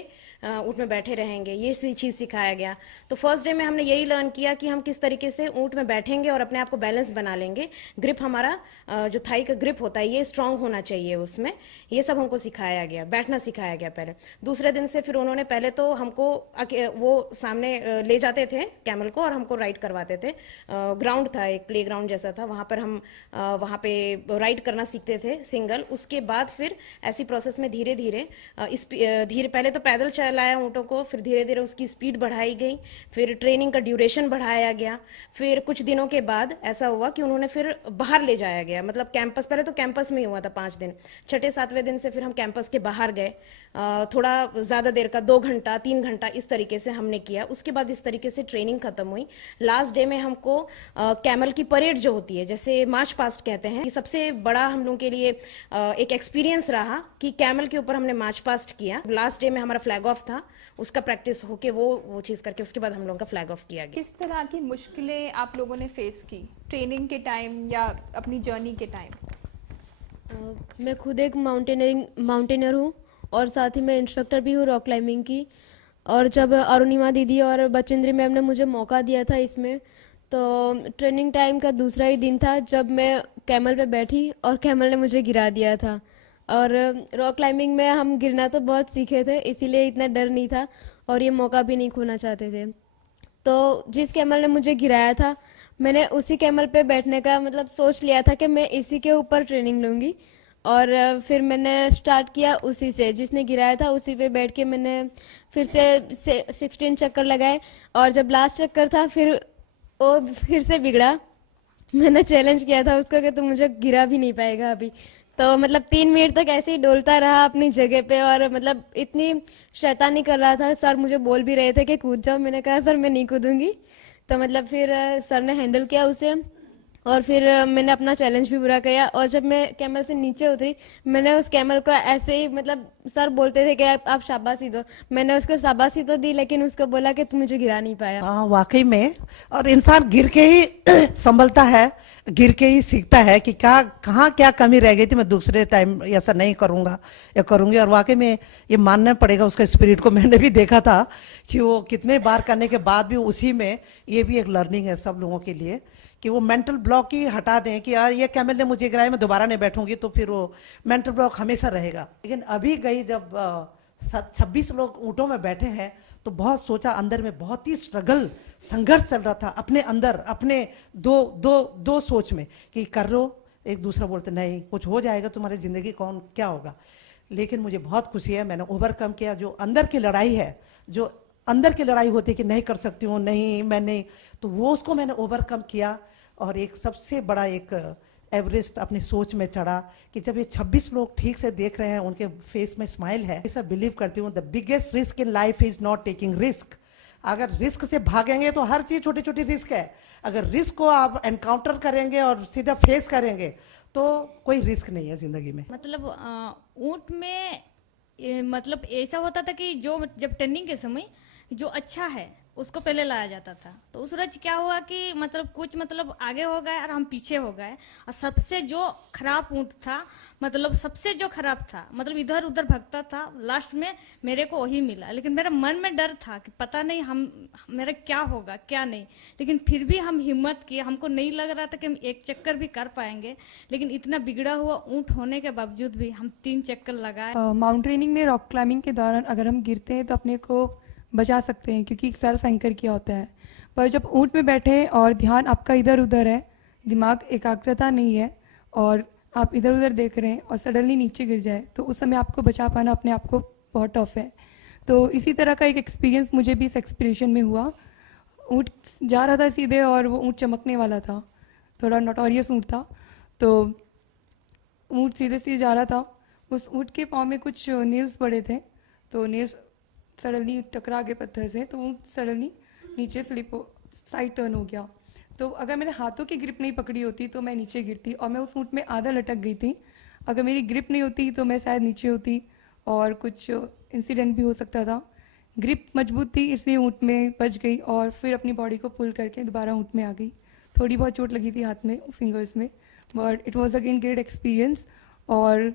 ऊँट में बैठे रहेंगे, ये चीज़ सिखाया गया। तो फर्स्ट डे में हमने यही लर्न किया कि हम किस तरीके से ऊँट में बैठेंगे और अपने आप को बैलेंस बना लेंगे। ग्रिप हमारा जो थाई का ग्रिप होता है ये स्ट्रांग होना चाहिए उसमें, ये सब हमको सिखाया गया, बैठना सिखाया गया पहले। दूसरे दिन से फिर उन्होंने पहले तो हमको वो सामने ले जाते थे कैमल को और हमको राइड करवाते थे। ग्राउंड था, एक प्ले ग्राउंड जैसा था, वहाँ पर हम वहाँ पे राइड करना सीखते थे सिंगल। उसके बाद फिर ऐसी प्रोसेस में धीरे धीरे पहले तो पैदल चलाया ऊँटों को, फिर धीरे धीरे उसकी स्पीड बढ़ाई गई, फिर ट्रेनिंग का ड्यूरेशन बढ़ाया गया। फिर कुछ दिनों के बाद ऐसा हुआ कि उन्होंने फिर बाहर ले जाया गया, मतलब कैंपस, पहले तो कैंपस में ही हुआ था 5 दिन, छठे 7वें दिन से फिर हम कैंपस के बाहर गए। थोड़ा ज़्यादा देर का 2 घंटा 3 घंटा इस तरीके से हमने किया। उसके बाद इस तरीके से ट्रेनिंग खत्म हुई। लास्ट डे में हमको कैमल की परेड जो होती है, जैसे मार्च पास्ट कहते हैं, ये सबसे बड़ा हम लोग के लिए एक एक्सपीरियंस रहा कि कैमल के ऊपर हमने मार्च पास्ट किया। लास्ट डे में हमारा फ्लैग ऑफ था, उसका प्रैक्टिस होके वो चीज़ करके उसके बाद हम लोगों का फ्लैग ऑफ किया गया। किस तरह की मुश्किलें आप लोगों ने फेस की ट्रेनिंग के टाइम या अपनी जर्नी के टाइम? मैं खुद एक माउंटेनर हूँ और साथ ही मैं इंस्ट्रक्टर भी हूँ रॉक क्लाइंबिंग की। और जब अरुणिमा दीदी और बचेंद्री मैम ने मुझे मौका दिया था इसमें, तो ट्रेनिंग टाइम का दूसरा ही दिन था जब मैं कैमल पे बैठी और कैमल ने मुझे गिरा दिया था। और रॉक क्लाइंबिंग में हम गिरना तो बहुत सीखे थे, इसीलिए इतना डर नहीं था और ये मौका भी नहीं खोना चाहते थे। तो जिस कैमल ने मुझे गिराया था, मैंने उसी कैमल पे बैठने का मतलब सोच लिया था कि मैं इसी के ऊपर ट्रेनिंग लूँगी। और फिर मैंने स्टार्ट किया उसी से, जिसने गिराया था उसी पे बैठ के मैंने फिर से 16 चक्कर लगाए। और जब लास्ट चक्कर था फिर वो फिर से बिगड़ा। मैंने चैलेंज किया था उसको कि तू मुझे गिरा भी नहीं पाएगा अभी। तो मतलब 3 मिनट तक ऐसे ही डोलता रहा अपनी जगह पे, और मतलब इतनी शैतानी कर रहा था। सर मुझे बोल भी रहे थे कि कूद जाओ, मैंने कहा सर मैं नहीं कूदूंगी। तो मतलब फिर सर ने हैंडल किया उसे और फिर मैंने अपना चैलेंज भी पूरा किया। और जब मैं कैमल से नीचे उतरी, मैंने उस कैमल को ऐसे ही, मतलब सर बोलते थे कि आप शाबाशी दो, मैंने उसको शाबाशी तो दी, लेकिन उसको बोला कि तुम मुझे गिरा नहीं पाया। हाँ वाकई में, और इंसान गिर के ही संभलता है, गिर के ही सीखता है कि कहाँ क्या कमी रह गई थी, मैं दूसरे टाइम ऐसा नहीं करूँगा या करूँगी। और वाकई में ये मानना पड़ेगा उसका स्पिरिट को। मैंने भी देखा था कि वो कितने बार करने के बाद भी उसी में, ये भी एक लर्निंग है सब लोगों के लिए कि वो मेंटल ब्लॉक ही हटा दें कि यार ये कैमल ने मुझे गिराया, मैं दोबारा नहीं बैठूंगी, तो फिर वो मेंटल ब्लॉक हमेशा रहेगा। लेकिन अभी गई जब 26 लोग ऊँटों में बैठे हैं, तो बहुत सोचा, अंदर में बहुत ही संघर्ष चल रहा था अपने अंदर, अपने दो सोच में कि कर लो, एक दूसरा बोलते नहीं कुछ हो जाएगा, तुम्हारी ज़िंदगी कौन क्या होगा। लेकिन मुझे बहुत खुशी है, मैंने ओवरकम किया। जो अंदर की लड़ाई है, जो अंदर की लड़ाई होती है कि नहीं कर सकती हूँ, नहीं मैं नहीं, तो वो उसको मैंने ओवरकम किया। और एक सबसे बड़ा एक एवरेस्ट अपनी सोच में चढ़ा कि जब ये 26 लोग ठीक से देख रहे हैं, उनके फेस में स्माइल है, ऐसा बिलीव करती हूँ the biggest risk in life is not taking risk. अगर रिस्क से भागेंगे तो हर चीज़ छोटी छोटी रिस्क है, अगर रिस्क को आप एनकाउंटर करेंगे और सीधा फेस करेंगे तो कोई रिस्क नहीं है ज़िंदगी में। मतलब ऊँट में मतलब ऐसा होता था कि जब ट्रेनिंग के समय जो अच्छा है उसको पहले लाया जाता था। तो उस रोज क्या हुआ कि मतलब कुछ मतलब आगे हो गए और हम पीछे हो गए, और सबसे जो खराब ऊँट था, मतलब सबसे जो खराब था, मतलब इधर उधर भगता था, लास्ट में मेरे को वही मिला। लेकिन मेरे मन में डर था कि पता नहीं मेरा क्या होगा क्या नहीं। लेकिन फिर भी हम हिम्मत किए, हमको नहीं लग रहा था कि हम 1 चक्कर भी कर पाएंगे। लेकिन इतना बिगड़ा हुआ ऊँट होने के बावजूद भी हम 3 चक्कर लगाए। माउंटेनिंग में रॉक क्लाइंबिंग के दौरान अगर हम गिरते हैं तो अपने को बचा सकते हैं, क्योंकि सेल्फ एंकर किया होता है। पर जब ऊँट में बैठे और ध्यान आपका इधर उधर है, दिमाग एकाग्रता नहीं है और आप इधर उधर देख रहे हैं और सडनली नीचे गिर जाए, तो उस समय आपको बचा पाना अपने आप को बहुत टफ है। तो इसी तरह का एक एक्सपीरियंस मुझे भी इस एक्सपीडिशन में हुआ। ऊँट जा रहा था सीधे और वो ऊँट चमकने वाला था, थोड़ा नोटोरियस ऊँट था। तो ऊँट सीधे सीधे जा रहा था, उस ऊँट के पाँव में कुछ नेल्स पड़े थे, तो नेल्स सडनली टकरा गए पत्थर से, तो ऊँट सडनली नीचे साइड टर्न हो गया। तो अगर मैंने हाथों की ग्रिप नहीं पकड़ी होती तो मैं नीचे गिरती और मैं उस ऊँट में आधा लटक गई थी। अगर मेरी ग्रिप नहीं होती तो मैं शायद नीचे होती और कुछ इंसिडेंट भी हो सकता था। ग्रिप मजबूत थी इसलिए ऊँट में बच गई और फिर अपनी बॉडी को पुल करके दोबारा ऊँट में आ गई। थोड़ी बहुत चोट लगी थी हाथ में, फिंगर्स में, but it was again great experience. और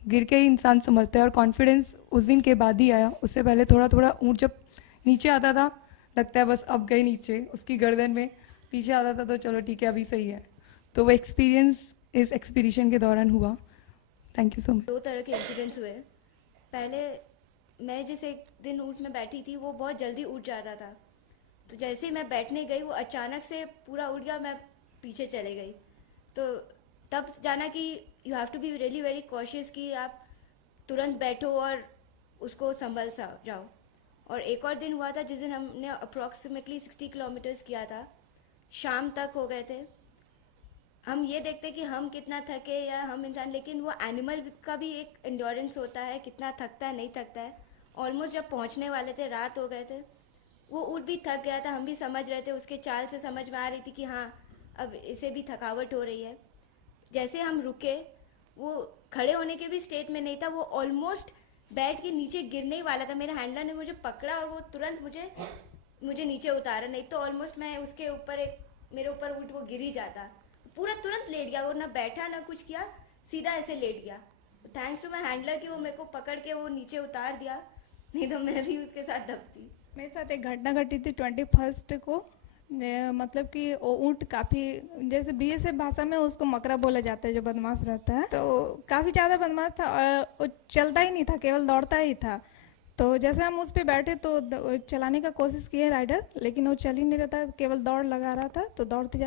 गिर के ही इंसान संभलता है और कॉन्फिडेंस उस दिन के बाद ही आया। उससे पहले थोड़ा थोड़ा ऊँट जब नीचे आता था लगता है बस अब गए नीचे, उसकी गर्दन में पीछे आता था तो चलो ठीक है अभी सही है। तो वो एक्सपीरियंस इस एक्सपीडिशन के दौरान हुआ। Thank you so much. 2 तरह के इंसिडेंट्स हुए। पहले मैं जिस एक दिन ऊँट में बैठी थी वो बहुत जल्दी उठ जाता था, तो जैसे ही मैं बैठने गई वो अचानक से पूरा उठ गया, मैं पीछे चले गई। तो तब जाना कि you have to be really very cautious कि आप तुरंत बैठो और उसको संभल जाओ। और एक और दिन हुआ था जिस दिन हमने अप्रॉक्सीमेटली 60 किलोमीटर्स किया था, शाम तक हो गए थे। हम ये देखते कि हम कितना थके या हम इंसान, लेकिन वो एनिमल का भी एक एंड्योरेंस होता है, कितना थकता है नहीं थकता है। ऑलमोस्ट जब पहुंचने वाले थे रात हो गए थे, वो ऊँट भी थक गया था, हम भी समझ रहे थे, उसके चाल से समझ में आ रही थी कि हाँ अब इसे भी थकावट हो रही है। जैसे हम रुके, वो खड़े होने के भी स्टेट में नहीं था, वो ऑलमोस्ट बैठ के नीचे गिरने ही वाला था। मेरे हैंडलर ने मुझे पकड़ा और वो तुरंत मुझे नीचे उतारा, नहीं तो ऑलमोस्ट मैं उसके ऊपर मेरे ऊपर ऊँट वो गिर ही जाता। पूरा तुरंत लेट गया, वो ना बैठा ना कुछ किया, सीधा ऐसे लेट गया। थैंक्स टू माई हैंडलर कि वो मेरे को पकड़ के वो नीचे उतार दिया, नहीं तो मैं भी उसके साथ दबती। मेरे साथ एक घटना घटी थी 21 को। मतलब कि वो ऊँट काफ़ी, जैसे बीएसएफ भाषा में उसको मकरा बोला जाता है जो बदमाश रहता है, तो काफ़ी ज़्यादा बदमाश था और वो चलता ही नहीं था, केवल दौड़ता ही था। तो जैसे हम उस पर बैठे तो चलाने का कोशिश किए राइडर, लेकिन वो चल ही नहीं रहा था, केवल दौड़ लगा रहा था। तो दौड़ते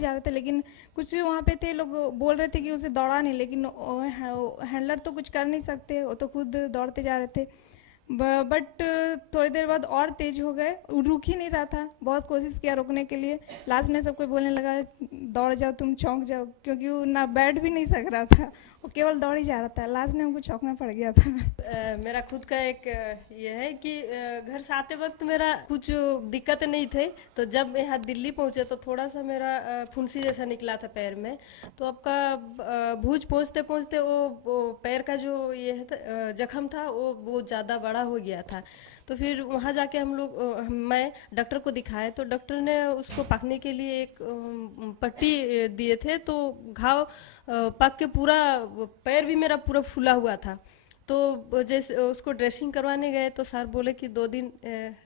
जा रहे थे, लेकिन कुछ भी वहाँ पे थे लोग बोल रहे थे कि उसे दौड़ा नहीं, लेकिन हैंडलर तो कुछ कर नहीं सकते, वो तो खुद दौड़ते जा रहे थे। बट थोड़ी देर बाद और तेज हो गए, रुक ही नहीं रहा था, बहुत कोशिश किया रोकने के लिए। लास्ट में सबको बोलने लगा दौड़ जाओ तुम, चौंक जाओ, क्योंकि वो ना बैठ भी नहीं सक रहा था, वो केवल दौड़ ही जा रहा था। लास्ट में हमको चौंकना पड़ गया था। मेरा खुद का एक ये है कि घर से आते वक्त मेरा कुछ दिक्कत नहीं थे, तो जब यहाँ दिल्ली पहुँचे तो थोड़ा सा मेरा फुंसी जैसा निकला था पैर में। तो आपका भुज पहुँचते पहुँचते वो पैर का जो ये है जख्म था वो बहुत ज़्यादा बड़ा हो गया था। तो फिर वहाँ जाके मैं डॉक्टर को दिखाए, तो डॉक्टर ने उसको पकने के लिए एक पट्टी दिए थे, तो घाव पक के पूरा पैर भी मेरा पूरा फूला हुआ था। तो जैसे उसको ड्रेसिंग करवाने गए तो सर बोले कि 2 दिन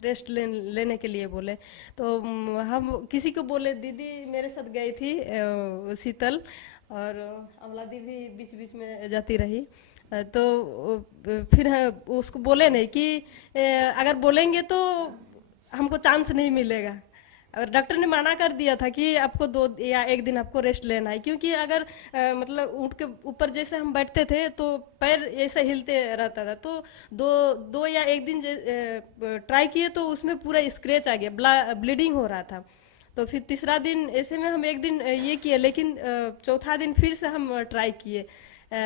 रेस्ट लेने के लिए बोले। तो हम किसी को बोले, दीदी मेरे साथ गई थी शीतल, और अमला दी भी बीच बीच में जाती रही। तो फिर उसको बोले नहीं कि अगर बोलेंगे तो हमको चांस नहीं मिलेगा, और डॉक्टर ने मना कर दिया था कि आपको 2 या 1 दिन आपको रेस्ट लेना है, क्योंकि अगर मतलब ऊँट के ऊपर जैसे हम बैठते थे तो पैर ऐसे हिलते रहता था। तो दो या 1 दिन ट्राई किए तो उसमें पूरा स्क्रैच आ गया, ब्लीडिंग हो रहा था। तो फिर तीसरा दिन ऐसे में हम 1 दिन ये किए, लेकिन चौथा दिन फिर से हम ट्राई किए।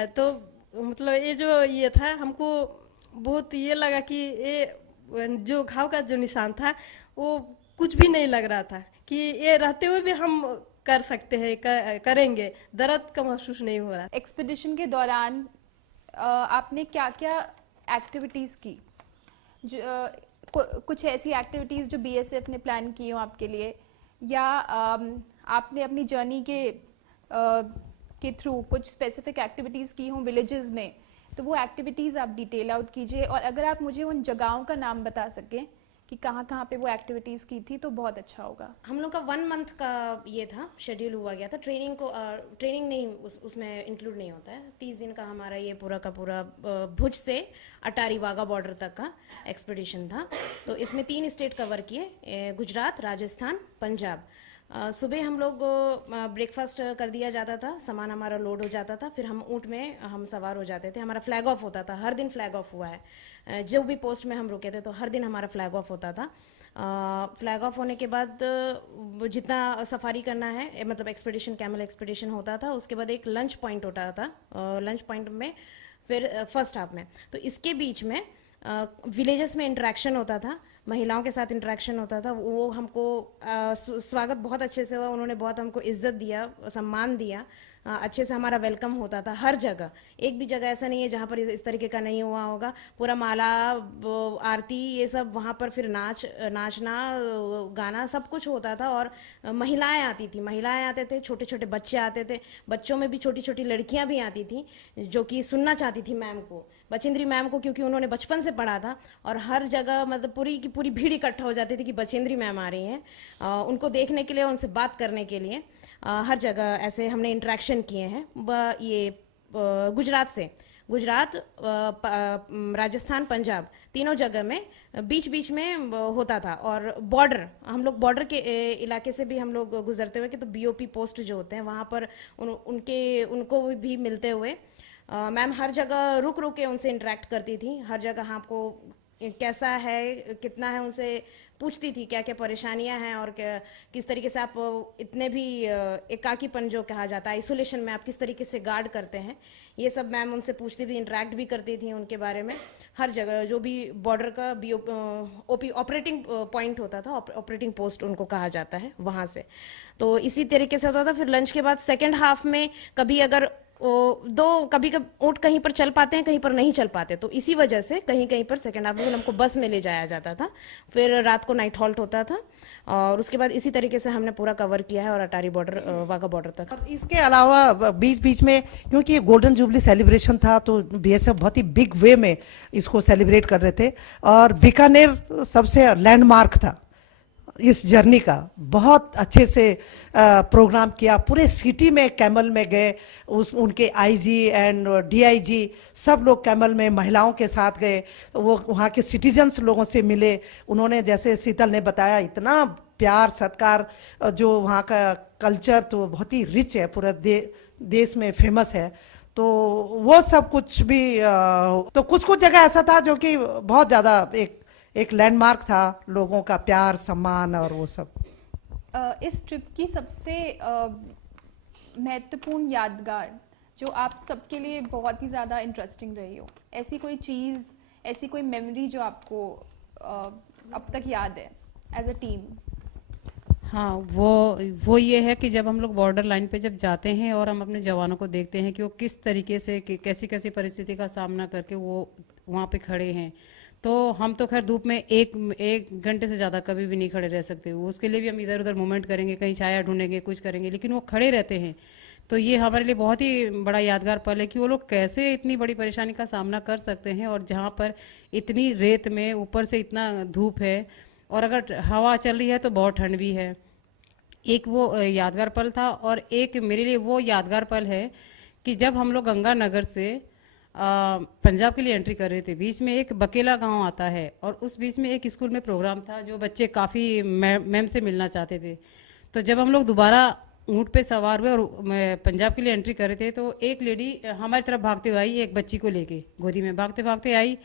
तो मतलब ये जो ये था, हमको बहुत ये लगा कि ये जो घाव का जो निशान था वो कुछ भी नहीं लग रहा था, कि ये रहते हुए भी हम कर सकते हैं, करेंगे, दर्द का महसूस नहीं हो रहा। एक्सपीडिशन के दौरान आपने क्या क्या एक्टिविटीज़ की? कुछ ऐसी एक्टिविटीज़ जो बीएसएफ ने प्लान की हो आपके लिए, या आपने अपनी जर्नी के थ्रू कुछ स्पेसिफिक एक्टिविटीज़ की हों विलेजेस में, तो वो एक्टिविटीज़ आप डिटेल आउट कीजिए। और अगर आप मुझे उन जगहों का नाम बता सकें कि कहाँ कहाँ पे वो एक्टिविटीज़ की थी तो बहुत अच्छा होगा। हम लोग का 1 मंथ का ये था, शेड्यूल हुआ गया था। ट्रेनिंग नहीं उसमें इंक्लूड नहीं होता है। 30 दिन का हमारा ये पूरा का पूरा भुज से अटारी वाघा बॉर्डर तक का एक्सपीडिशन था। तो इसमें 3 स्टेट कवर किए, गुजरात, राजस्थान, पंजाब। सुबह हम लोग ब्रेकफास्ट कर दिया जाता था, सामान हमारा लोड हो जाता था, फिर हम ऊँट में हम सवार हो जाते थे। हमारा फ्लैग ऑफ होता था, हर दिन फ्लैग ऑफ हुआ है। जो भी पोस्ट में हम रुके थे तो हर दिन हमारा फ्लैग ऑफ होता था। फ्लैग ऑफ होने के बाद जितना सफारी करना है, मतलब एक्सपीडिशन, कैमल एक्सपीडिशन होता था, उसके बाद एक लंच पॉइंट होता था। लंच पॉइंट में फिर फर्स्ट हाफ में। तो इसके बीच में विलेजेस में इंटरेक्शन होता था, महिलाओं के साथ इंटरेक्शन होता था। वो हमको स्वागत बहुत अच्छे से हुआ, उन्होंने बहुत हमको इज्जत दिया, सम्मान दिया, अच्छे से हमारा वेलकम होता था हर जगह। एक भी जगह ऐसा नहीं है जहाँ पर इस तरीके का नहीं हुआ होगा। पूरा माला, आरती, ये सब वहाँ पर, फिर नाचना, गाना, सब कुछ होता था। और महिलाएं आती थी, महिलाएं आते थे, छोटे छोटे बच्चे आते थे, बच्चों में भी छोटी छोटी लड़कियां भी आती थी जो कि सुनना चाहती थी मैम को, बचेंद्री मैम को, क्योंकि उन्होंने बचपन से पढ़ा था। और हर जगह मतलब पूरी की पूरी भीड़ इकट्ठा हो जाती थी कि बचेंद्री मैम आ रही हैं, उनको देखने के लिए, उनसे बात करने के लिए। हर जगह ऐसे हमने इंटरेक्शन किए हैं। ये गुजरात से, गुजरात, राजस्थान, पंजाब, तीनों जगह में बीच बीच में होता था। और बॉर्डर, हम लोग बॉर्डर के इलाके से भी हम लोग गुजरते हुए कि तो BOP पोस्ट जो होते हैं वहाँ पर उनको भी मिलते हुए मैम हर जगह रुक रुक के उनसे इंटरेक्ट करती थी। हर जगह आपको कैसा है, कितना है, उनसे पूछती थी क्या क्या परेशानियां हैं और किस तरीके से आप इतने भी एकाकीपन जो कहा जाता है, आइसोलेशन में आप किस तरीके से गार्ड करते हैं, ये सब मैम उनसे पूछती थी, इंटरेक्ट भी करती थी उनके बारे में। हर जगह जो भी बॉर्डर का OP ऑपरेटिंग पॉइंट होता था, ऑपरेटिंग पोस्ट उनको कहा जाता है, वहाँ से। तो इसी तरीके से होता था। फिर लंच के बाद सेकेंड हाफ में कभी अगर कभी ऊँट कहीं पर चल पाते हैं, कहीं पर नहीं चल पाते, तो इसी वजह से कहीं कहीं पर सेकेंड हाफ में हमको बस में ले जाया जाता था। फिर रात को नाइट हॉल्ट होता था और उसके बाद इसी तरीके से हमने पूरा कवर किया है और अटारी बॉर्डर, वाघा बॉर्डर तक। इसके अलावा बीच बीच में, क्योंकि ये गोल्डन जुबली सेलिब्रेशन था, तो BSF बहुत ही बिग वे में इसको सेलिब्रेट कर रहे थे। और बीकानेर सबसे लैंडमार्क था इस जर्नी का। बहुत अच्छे से प्रोग्राम किया, पूरे सिटी में कैमल में गए, उनके IG एंड DIG सब लोग कैमल में महिलाओं के साथ गए। वो वहाँ के सिटीजन्स लोगों से मिले, उन्होंने, जैसे शीतल ने बताया, इतना प्यार सत्कार, जो वहाँ का कल्चर तो बहुत ही रिच है, पूरा देश में फेमस है। तो वो सब कुछ भी, तो कुछ कुछ जगह ऐसा था जो कि बहुत ज़्यादा एक लैंडमार्क था, लोगों का प्यार, सम्मान और वो सब। इस ट्रिप की सबसे महत्वपूर्ण यादगार जो आप सबके लिए बहुत ही ज़्यादा इंटरेस्टिंग रही हो, ऐसी कोई चीज़, ऐसी कोई मेमोरी जो आपको अब तक याद है एज अ टीम? हाँ, वो ये है कि जब हम लोग बॉर्डर लाइन पे जब जाते हैं और हम अपने जवानों को देखते हैं कि वो किस तरीके से, कैसी कैसी परिस्थिति का सामना करके वो वहाँ पे खड़े हैं, तो हम तो खैर धूप में एक घंटे से ज़्यादा कभी भी नहीं खड़े रह सकते। उसके लिए भी हम इधर उधर मूवमेंट करेंगे, कहीं छाया ढूंढेंगे, कुछ करेंगे, लेकिन वो खड़े रहते हैं। तो ये हमारे लिए बहुत ही बड़ा यादगार पल है कि वो लोग कैसे इतनी बड़ी परेशानी का सामना कर सकते हैं, और जहाँ पर इतनी रेत में ऊपर से इतना धूप है और अगर हवा चल रही है तो बहुत ठंड भी है। एक वो यादगार पल था। और एक मेरे लिए वो यादगार पल है कि जब हम लोग गंगानगर से पंजाब के लिए एंट्री कर रहे थे, बीच में एक बकेला गांव आता है और उस बीच में एक स्कूल में प्रोग्राम था जो बच्चे काफ़ी मैम से मिलना चाहते थे। तो जब हम लोग दोबारा ऊँट पे सवार हुए और पंजाब के लिए एंट्री कर रहे थे, तो एक लेडी हमारी तरफ भागते हुए आई, एक बच्ची को लेके गोदी में भागते भागते आई।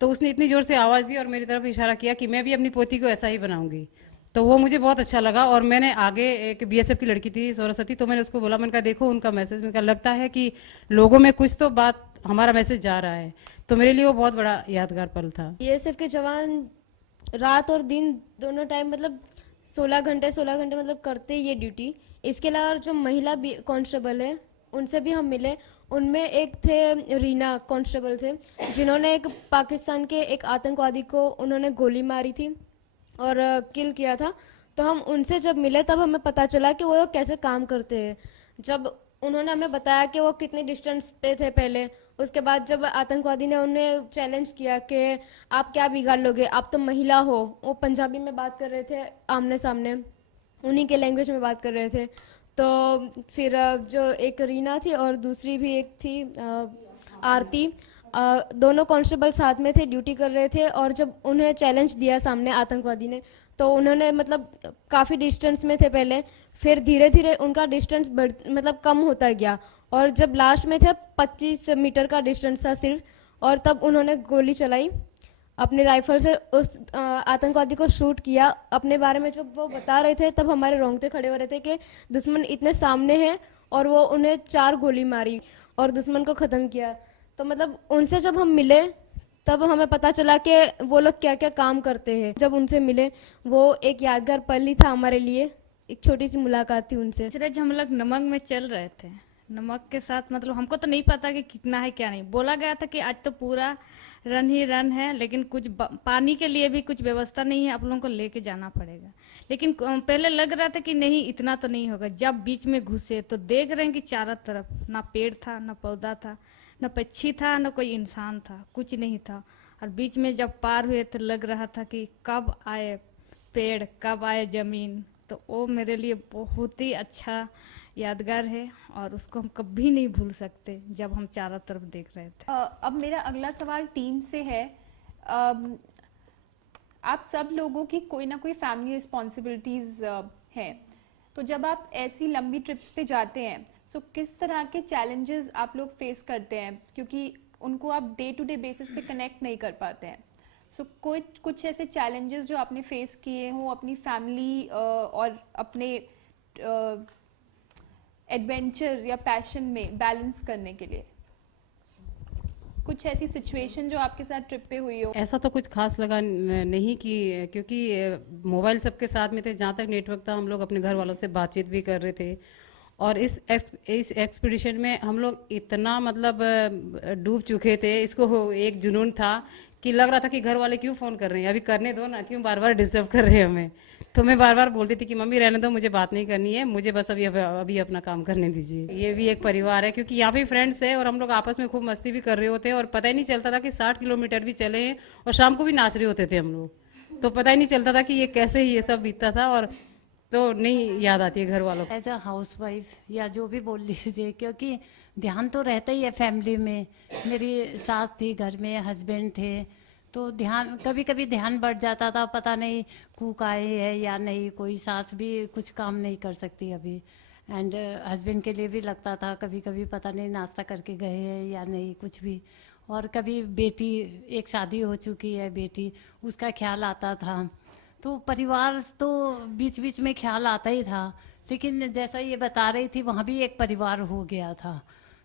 तो उसने इतनी ज़ोर से आवाज़ दी और मेरी तरफ इशारा किया कि मैं भी अपनी पोती को ऐसा ही बनाऊंगी। तो वो मुझे बहुत अच्छा लगा। और मैंने आगे, एक BSF की लड़की थी सरस्वती, तो मैंने उसको बोला, मैंने कहा देखो उनका मैसेज, मैंने कहा लगता है कि लोगों में कुछ तो बात, हमारा मैसेज जा रहा है। तो मेरे लिए वो बहुत बड़ा यादगार पल था। BSF के जवान रात और दिन दोनों टाइम मतलब 16 घंटे मतलब करते ये ड्यूटी। इसके अलावा जो महिला कांस्टेबल है उनसे भी हम मिले। उनमें एक थे रीना कांस्टेबल थे, जिन्होंने एक पाकिस्तान के एक आतंकवादी को उन्होंने गोली मारी थी और किल किया था। तो हम उनसे जब मिले तब हमें पता चला कि वो कैसे काम करते हैं। जब उन्होंने हमें बताया कि वो कितने डिस्टेंस पे थे पहले, उसके बाद जब आतंकवादी ने उन्हें चैलेंज किया कि आप क्या बिगाड़ लोगे, आप तो महिला हो, वो पंजाबी में बात कर रहे थे, आमने सामने उन्हीं के लैंग्वेज में बात कर रहे थे। तो फिर जो एक रीना थी और दूसरी भी एक थी आरती, दोनों कांस्टेबल साथ में थे, ड्यूटी कर रहे थे। और जब उन्हें चैलेंज दिया सामने आतंकवादी ने, तो उन्होंने मतलब काफ़ी डिस्टेंस में थे पहले, फिर धीरे धीरे उनका डिस्टेंस मतलब कम होता गया और जब लास्ट में थे 25 मीटर का डिस्टेंस था सिर्फ, और तब उन्होंने गोली चलाई अपने राइफल से, उस आतंकवादी को शूट किया। अपने बारे में जब वो बता रहे थे तब हमारे रोंगटे खड़े हो रहे थे कि दुश्मन इतने सामने हैं और वो उन्हें 4 गोली मारी और दुश्मन को ख़त्म किया। तो मतलब उनसे जब हम मिले तब हमें पता चला कि वो लोग क्या क्या काम करते हैं। जब उनसे मिले वो एक यादगार पल ही था हमारे लिए, एक छोटी सी मुलाकात थी उनसे। सिराज हम लोग नमक में चल रहे थे, नमक के साथ मतलब हमको तो नहीं पता कि कितना है क्या नहीं। बोला गया था कि आज तो पूरा रन ही रन है, लेकिन कुछ पानी के लिए भी कुछ व्यवस्था नहीं है, आप लोगों को लेके जाना पड़ेगा। लेकिन पहले लग रहा था कि नहीं इतना तो नहीं होगा। जब बीच में घुसे तो देख रहे हैं कि चारों तरफ ना पेड़ था, ना पौधा था, ना पक्षी था, ना कोई इंसान था, कुछ नहीं था। और बीच में जब पार हुए तो लग रहा था कि कब आए पेड़, कब आए जमीन। तो वो मेरे लिए बहुत ही अच्छा यादगार है और उसको हम कभी नहीं भूल सकते जब हम चारों तरफ देख रहे थे। अब मेरा अगला सवाल टीम से है। आप सब लोगों की कोई ना कोई फैमिली रिस्पॉन्सिबिलिटीज हैं, तो जब आप ऐसी लंबी ट्रिप्स पे जाते हैं सो किस तरह के चैलेंजेस आप लोग फेस करते हैं, क्योंकि उनको आप डे टू डे बेसिस पे कनेक्ट नहीं कर पाते हैं। सो कुछ ऐसे चैलेंजेस जो आपने फेस किए हों अपनी फैमिली और अपने एडवेंचर या पैशन में बैलेंस करने के लिए, कुछ ऐसी सिचुएशन जो आपके साथ ट्रिप पे हुई हो? ऐसा तो कुछ खास लगा नहीं, कि क्योंकि मोबाइल सबके साथ में थे, जहाँ तक नेटवर्क था हम लोग अपने घर वालों से बातचीत भी कर रहे थे। और इस एक्सपीडिशन में हम लोग इतना मतलब डूब चुके थे, इसको एक जुनून था कि लग रहा था कि घर वाले क्यों फ़ोन कर रहे हैं, अभी करने दो ना, क्यों बार बार डिस्टर्ब कर रहे हैं हमें। तो मैं बार बार बोलती थी कि मम्मी रहने दो, मुझे बात नहीं करनी है, मुझे बस अभी अपना काम करने दीजिए। ये भी एक परिवार है, क्योंकि यहाँ पे फ्रेंड्स है और हम लोग आपस में खूब मस्ती भी कर रहे होते हैं और पता ही नहीं चलता था कि 60 किलोमीटर भी चले हैं और शाम को भी नाच रहे होते थे हम लोग। तो पता ही नहीं चलता था कि ये कैसे ये सब बीतता था, और तो नहीं याद आती है घर वालों को। एज अ हाउस वाइफ या जो भी बोल लीजिए, क्योंकि ध्यान तो रहता ही है फैमिली में। मेरी सास थी घर में, हस्बैंड थे, तो ध्यान कभी कभी ध्यान बढ़ जाता था, पता नहीं कुक आए है या नहीं, कोई सास भी कुछ काम नहीं कर सकती अभी। एंड हस्बैंड के लिए भी लगता था कभी कभी पता नहीं नाश्ता करके गए हैं या नहीं, कुछ भी। और कभी बेटी, एक शादी हो चुकी है बेटी, उसका ख्याल आता था। तो परिवार तो बीच बीच में ख्याल आता ही था, लेकिन जैसा ये बता रही थी वहाँ भी एक परिवार हो गया था,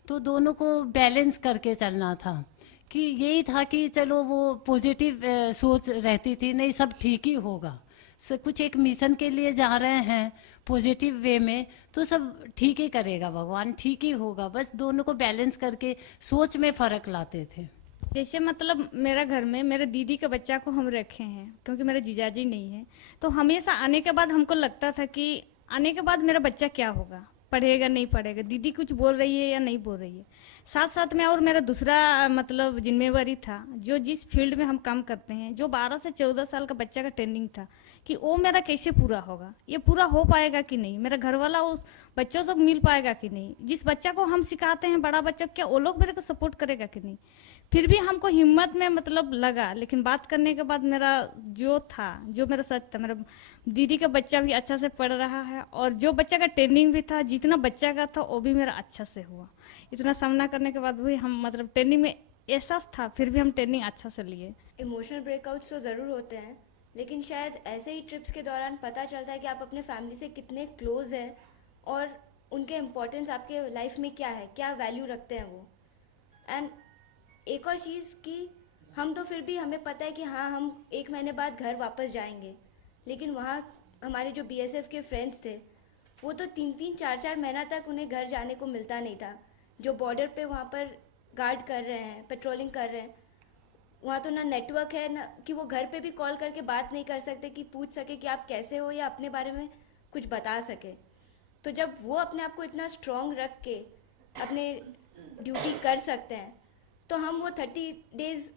तो दोनों को बैलेंस करके चलना था। कि यही था कि चलो वो पॉजिटिव सोच रहती थी, नहीं सब ठीक ही होगा, कुछ एक मिशन के लिए जा रहे हैं पॉजिटिव वे में, तो सब ठीक ही करेगा भगवान, ठीक ही होगा। बस दोनों को बैलेंस करके सोच में फ़र्क लाते थे। जैसे मतलब मेरा घर में मेरे दीदी के बच्चा को हम रखे हैं, क्योंकि मेरे जीजाजी नहीं है, तो हमेशा आने के बाद हमको लगता था कि आने के बाद मेरा बच्चा क्या होगा, पढ़ेगा नहीं पढ़ेगा, दीदी कुछ बोल रही है या नहीं बोल रही है। साथ साथ में और मेरा दूसरा मतलब जिम्मेवारी था, जो जिस फील्ड में हम काम करते हैं, जो 12 से 14 साल का बच्चा का ट्रेनिंग था, कि वो मेरा कैसे पूरा होगा, ये पूरा हो पाएगा कि नहीं, मेरा घर वाला उस बच्चों से मिल पाएगा कि नहीं, जिस बच्चा को हम सिखाते हैं बड़ा बच्चा, क्या वो लोग मेरे को सपोर्ट करेगा कि नहीं। फिर भी हमको हिम्मत में मतलब लगा, लेकिन बात करने के बाद मेरा जो था, जो मेरा सच था, मेरा दीदी का बच्चा भी अच्छा से पढ़ रहा है, और जो बच्चा का ट्रेनिंग भी था, जितना बच्चा का था वो भी मेरा अच्छा से हुआ। इतना सामना करने के बाद भी हम मतलब ट्रेनिंग में एहसास था, फिर भी हम ट्रेनिंग अच्छा से लिए। इमोशनल ब्रेकआउट्स तो ज़रूर होते हैं, लेकिन शायद ऐसे ही ट्रिप्स के दौरान पता चलता है कि आप अपने फैमिली से कितने क्लोज हैं और उनके इम्पोर्टेंस आपके लाइफ में क्या है, क्या वैल्यू रखते हैं वो। एंड एक और चीज़ कि हम तो फिर भी हमें पता है कि हाँ हम 1 महीने बाद घर वापस जाएंगे, लेकिन वहाँ हमारे जो BSF के फ्रेंड्स थे वो तो 3-3, 4-4 महीना तक उन्हें घर जाने को मिलता नहीं था। जो बॉर्डर पे वहाँ पर गार्ड कर रहे हैं, पेट्रोलिंग कर रहे हैं, वहाँ तो ना नेटवर्क है, ना कि वो घर पे भी कॉल करके बात नहीं कर सकते कि पूछ सके कि आप कैसे हो या अपने बारे में कुछ बता सके। तो जब वो अपने आप को इतना स्ट्रॉन्ग रख के अपने ड्यूटी कर सकते हैं, तो हम वो 30 days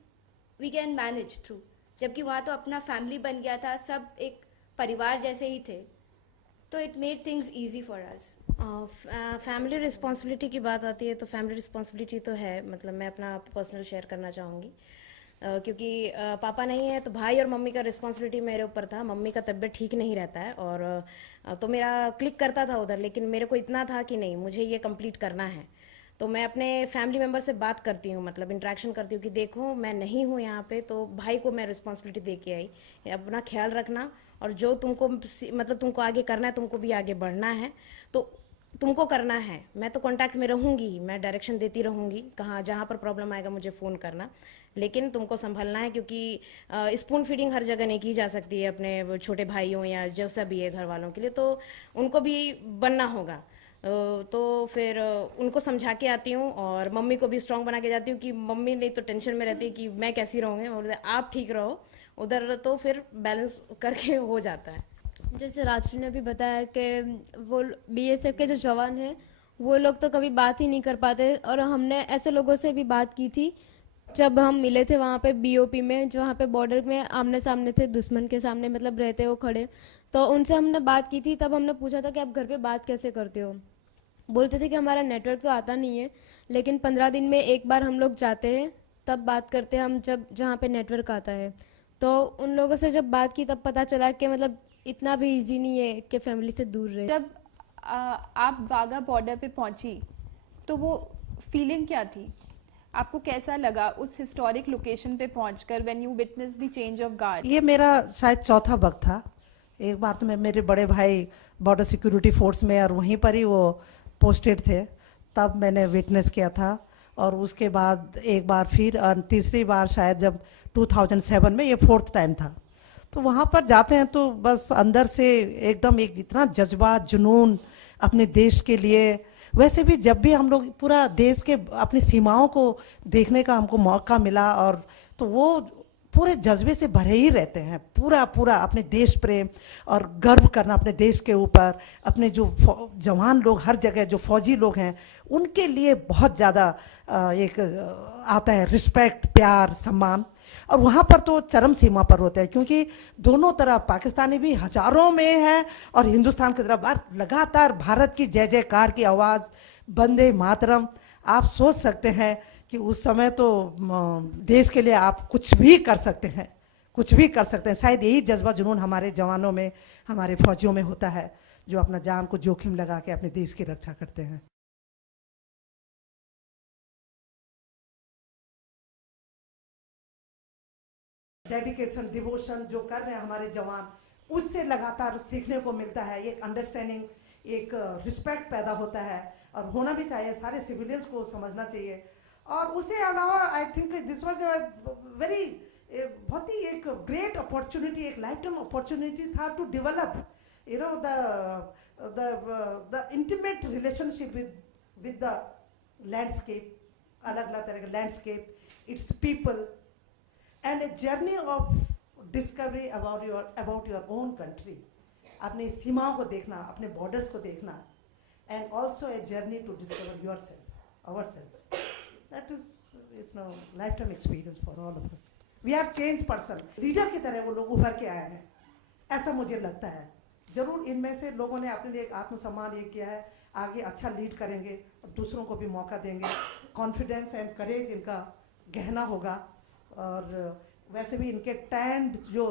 we can manage through, जबकि वहाँ तो अपना फैमिली बन गया था, सब एक परिवार जैसे ही थे, तो it made things easy for us. Family responsibility की बात आती है तो फैमिली रिस्पॉन्सिबिलिटी तो है, मतलब मैं अपना पर्सनल शेयर करना चाहूँगी। क्योंकि पापा नहीं है तो भाई और मम्मी का रिस्पॉन्सिबिलिटी मेरे ऊपर था। मम्मी का तबीयत ठीक नहीं रहता है और तो मेरा क्लिक करता था उधर, लेकिन मेरे को इतना था कि नहीं मुझे ये कंप्लीट करना है। तो मैं अपने फैमिली मेम्बर से बात करती हूँ, मतलब इंटरेक्शन करती हूँ कि देखो मैं नहीं हूँ यहाँ पे, तो भाई को मैं रिस्पॉन्सिबिलिटी दे के आई, अपना ख्याल रखना और जो तुमको मतलब तुमको आगे करना है, तुमको भी आगे बढ़ना है। तो तुमको करना है, मैं तो कांटेक्ट में रहूँगी, मैं डायरेक्शन देती रहूँगी, कहाँ जहाँ पर प्रॉब्लम आएगा मुझे फ़ोन करना, लेकिन तुमको संभलना है, क्योंकि स्पून फीडिंग हर जगह नहीं की जा सकती है अपने वो छोटे भाइयों या जैसा भी है घर वालों के लिए, तो उनको भी बनना होगा। तो फिर उनको समझा के आती हूँ और मम्मी को भी स्ट्रांग बना के जाती हूँ कि मम्मी नहीं तो टेंशन में रहती है कि मैं कैसी रहूँगी, बोलते आप ठीक रहो उधर, तो फिर बैलेंस करके हो जाता है। जैसे राजश्री ने भी बताया कि वो बीएसएफ के जो जवान हैं वो लोग तो कभी बात ही नहीं कर पाते, और हमने ऐसे लोगों से भी बात की थी जब हम मिले थे वहाँ पे बीओपी में, जो वहाँ पे बॉर्डर में आमने सामने थे, दुश्मन के सामने मतलब रहते वो खड़े, तो उनसे हमने बात की थी। तब हमने पूछा था कि आप घर पे बात कैसे करते हो, बोलते थे कि हमारा नेटवर्क तो आता नहीं है, लेकिन 15 दिन में एक बार हम लोग जाते हैं तब बात करते हैं हम, जब जहाँ पे नेटवर्क आता है। तो उन लोगों से जब बात की तब पता चला कि मतलब इतना भी इजी नहीं है कि फैमिली से दूर रहे। जब आप वाघा बॉर्डर पे पहुंची तो वो फीलिंग क्या थी, आपको कैसा लगा उस हिस्टोरिक लोकेशन पे पहुंचकर, when you witness the change of guard? ये मेरा शायद चौथा वक्त था। एक बार तो मैं, मेरे बड़े भाई बॉर्डर सिक्योरिटी फोर्स में और वहीं पर ही वो पोस्टेड थे, तब मैंने विटनेस किया था। और उसके बाद एक बार फिर तीसरी बार शायद जब 2007 में, ये 4th टाइम था। तो वहाँ पर जाते हैं तो बस अंदर से एकदम एक इतना जज्बा, जुनून अपने देश के लिए। वैसे भी जब भी हम लोग पूरा देश के अपनी सीमाओं को देखने का हमको मौका मिला, और तो वो पूरे जज्बे से भरे ही रहते हैं, पूरा पूरा अपने देश प्रेम और गर्व करना अपने देश के ऊपर। अपने जो जवान लोग हर जगह, जो फौजी लोग हैं, उनके लिए बहुत ज़्यादा एक आता है रिस्पेक्ट, प्यार, सम्मान। और वहाँ पर तो चरम सीमा पर होते हैं, क्योंकि दोनों तरफ पाकिस्तानी भी हजारों में है और हिंदुस्तान की तरफ लगातार भारत की जय जयकार की आवाज़, वंदे मातरम। आप सोच सकते हैं कि उस समय तो देश के लिए आप कुछ भी कर सकते हैं, कुछ भी कर सकते हैं। शायद यही जज्बा जुनून हमारे जवानों में, हमारे फौजियों में होता है, जो अपना जान को जोखिम लगा के अपने देश की रक्षा करते हैं। डेडिकेशन, डिवोशन जो कर रहे हैं हमारे जवान, उससे लगातार सीखने को मिलता है। एक अंडरस्टैंडिंग, एक रिस्पेक्ट पैदा होता है, और होना भी चाहिए, सारे सिविलियंस को समझना चाहिए। और उससे अलावा I think this was very, बहुत ही एक ग्रेट अपॉर्चुनिटी, एक लाइफ टाइम अपॉर्चुनिटी था to develop you know the intimate relationship with the landscape, अलग अलग तरह का landscape, it's people, and a journey of discovery about your own country, अपनी सीमाओं को देखना, अपने borders को देखना, and also a journey to discover yourself, ourselves. That is no lifetime experience for all of us. We are changed person. Leader की तरह वो लोग उभर के आए हैं, ऐसा मुझे लगता है। जरूर इनमें से लोगों ने अपने लिए एक आत्मसम्मान ये किया है, आगे अच्छा लीड करेंगे और दूसरों को भी मौका देंगे। कॉन्फिडेंस एंड करेज इनका गहना होगा। और वैसे भी इनके टैंड जो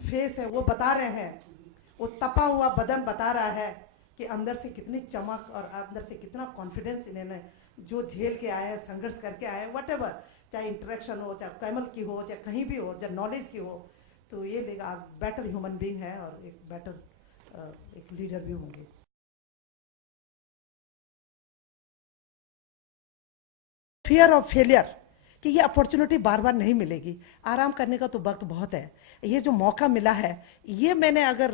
फेस है वो बता रहे हैं, वो तपा हुआ बदन बता रहा है कि अंदर से कितनी चमक और अंदर से कितना कॉन्फिडेंस इन्होंने जो झेल के आए हैं, संघर्ष करके आए हैं, व्हाटएवर, चाहे इंटरेक्शन हो, चाहे कैमल की हो, चाहे कहीं भी हो, चाहे नॉलेज की हो, तो ये लोग आज बेटर ह्यूमन बीइंग है और एक बेटर एक लीडर भी होंगे। फियर ऑफ फेलियर कि ये अपॉर्चुनिटी बार बार नहीं मिलेगी, आराम करने का तो वक्त बहुत है। ये जो मौका मिला है, ये मैंने अगर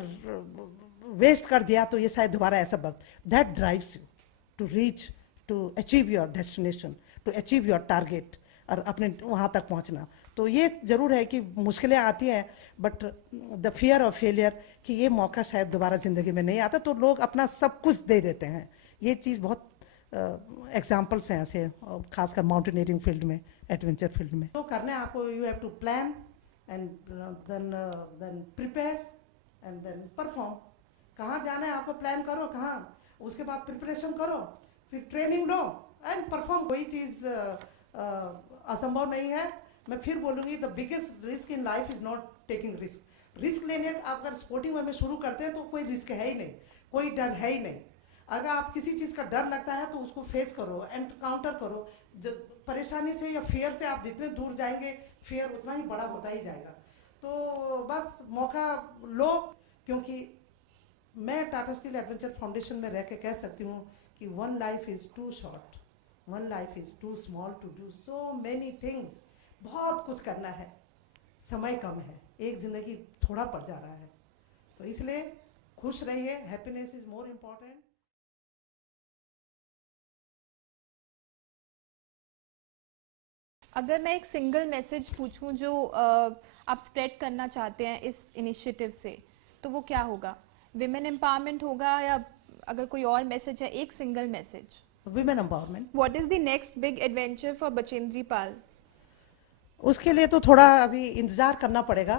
वेस्ट कर दिया तो ये शायद दोबारा ऐसा वक्त, that drives you to reach, to achieve your destination, to achieve your target, और अपने वहाँ तक पहुँचना। तो ये ज़रूर है कि मुश्किलें आती हैं, but the fear of failure कि ये मौका शायद दोबारा ज़िंदगी में नहीं आता, तो लोग अपना सब कुछ दे देते हैं। ये चीज़ बहुत एग्जाम्पल्स हैं ऐसे, खासकर माउंटेनियरिंग फील्ड में, एडवेंचर फील्ड में। तो करना है आपको, you have to plan and then prepare and then perform. कहाँ जाना है आपको प्लान करो, कहाँ, उसके बाद प्रिपरेशन करो, फिर ट्रेनिंग लो एंड परफॉर्म। कोई चीज़ असंभव नहीं है। मैं फिर बोलूँगी, the biggest risk in life is not taking risk. Risk लेने आप अगर स्पोर्टिंग वे में शुरू करते हैं तो कोई रिस्क है ही नहीं, कोई डर है ही नहीं। अगर आप किसी चीज़ का डर लगता है तो उसको फेस करो, एनकाउंटर करो। जो परेशानी से या फेयर से आप जितने दूर जाएंगे, फेयर उतना ही बड़ा होता ही जाएगा। तो बस मौका लो, क्योंकि मैं टाटा स्टील एडवेंचर फाउंडेशन में रह के कह सकती हूँ कि one life is too short, one life is too small to do so many things. बहुत कुछ करना है, समय कम है, एक ज़िंदगी थोड़ा पड़ जा रहा है, तो इसलिए खुश रहिए, हैप्पीनेस इज़ मोर इम्पॉर्टेंट। अगर मैं एक सिंगल मैसेज पूछूं जो आप स्प्रेड करना चाहते हैं इस इनिशिएटिव से, तो वो क्या होगा? विमेन एम्पावरमेंट होगा या अगर कोई और मैसेज है, एक single message? Women empowerment. What is the next big adventure for Bachendri Pal? उसके लिए तो थोड़ा अभी इंतज़ार करना पड़ेगा,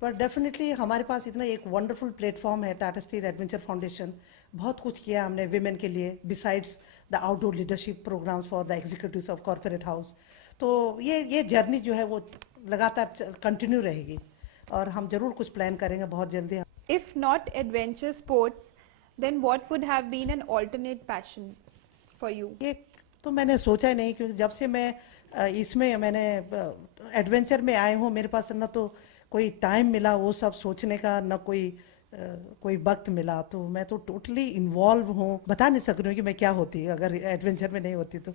पर डेफिनेटली हमारे पास इतना एक वंडरफुल प्लेटफॉर्म है टाटा स्टील एडवेंचर फाउंडेशन। बहुत कुछ किया हमने विमेन के लिए, besides the outdoor leadership programmes for the executives of corporate house. तो ये जर्नी जो है वो लगातार कंटिन्यू रहेगी और हम जरूर कुछ प्लान करेंगे बहुत जल्दी। If not adventure sports, then what would have been an alternate passion for you? ये तो मैंने सोचा ही नहीं, क्योंकि जब से मैं इसमें मैंने एडवेंचर में आए हूँ, मेरे पास ना तो कोई टाइम मिला वो सब सोचने का, ना कोई वक्त मिला, तो मैं तो टोटली इन्वॉल्व हूँ। बता नहीं सक रही हूँ कि मैं क्या होती अगर एडवेंचर में नहीं होती तो।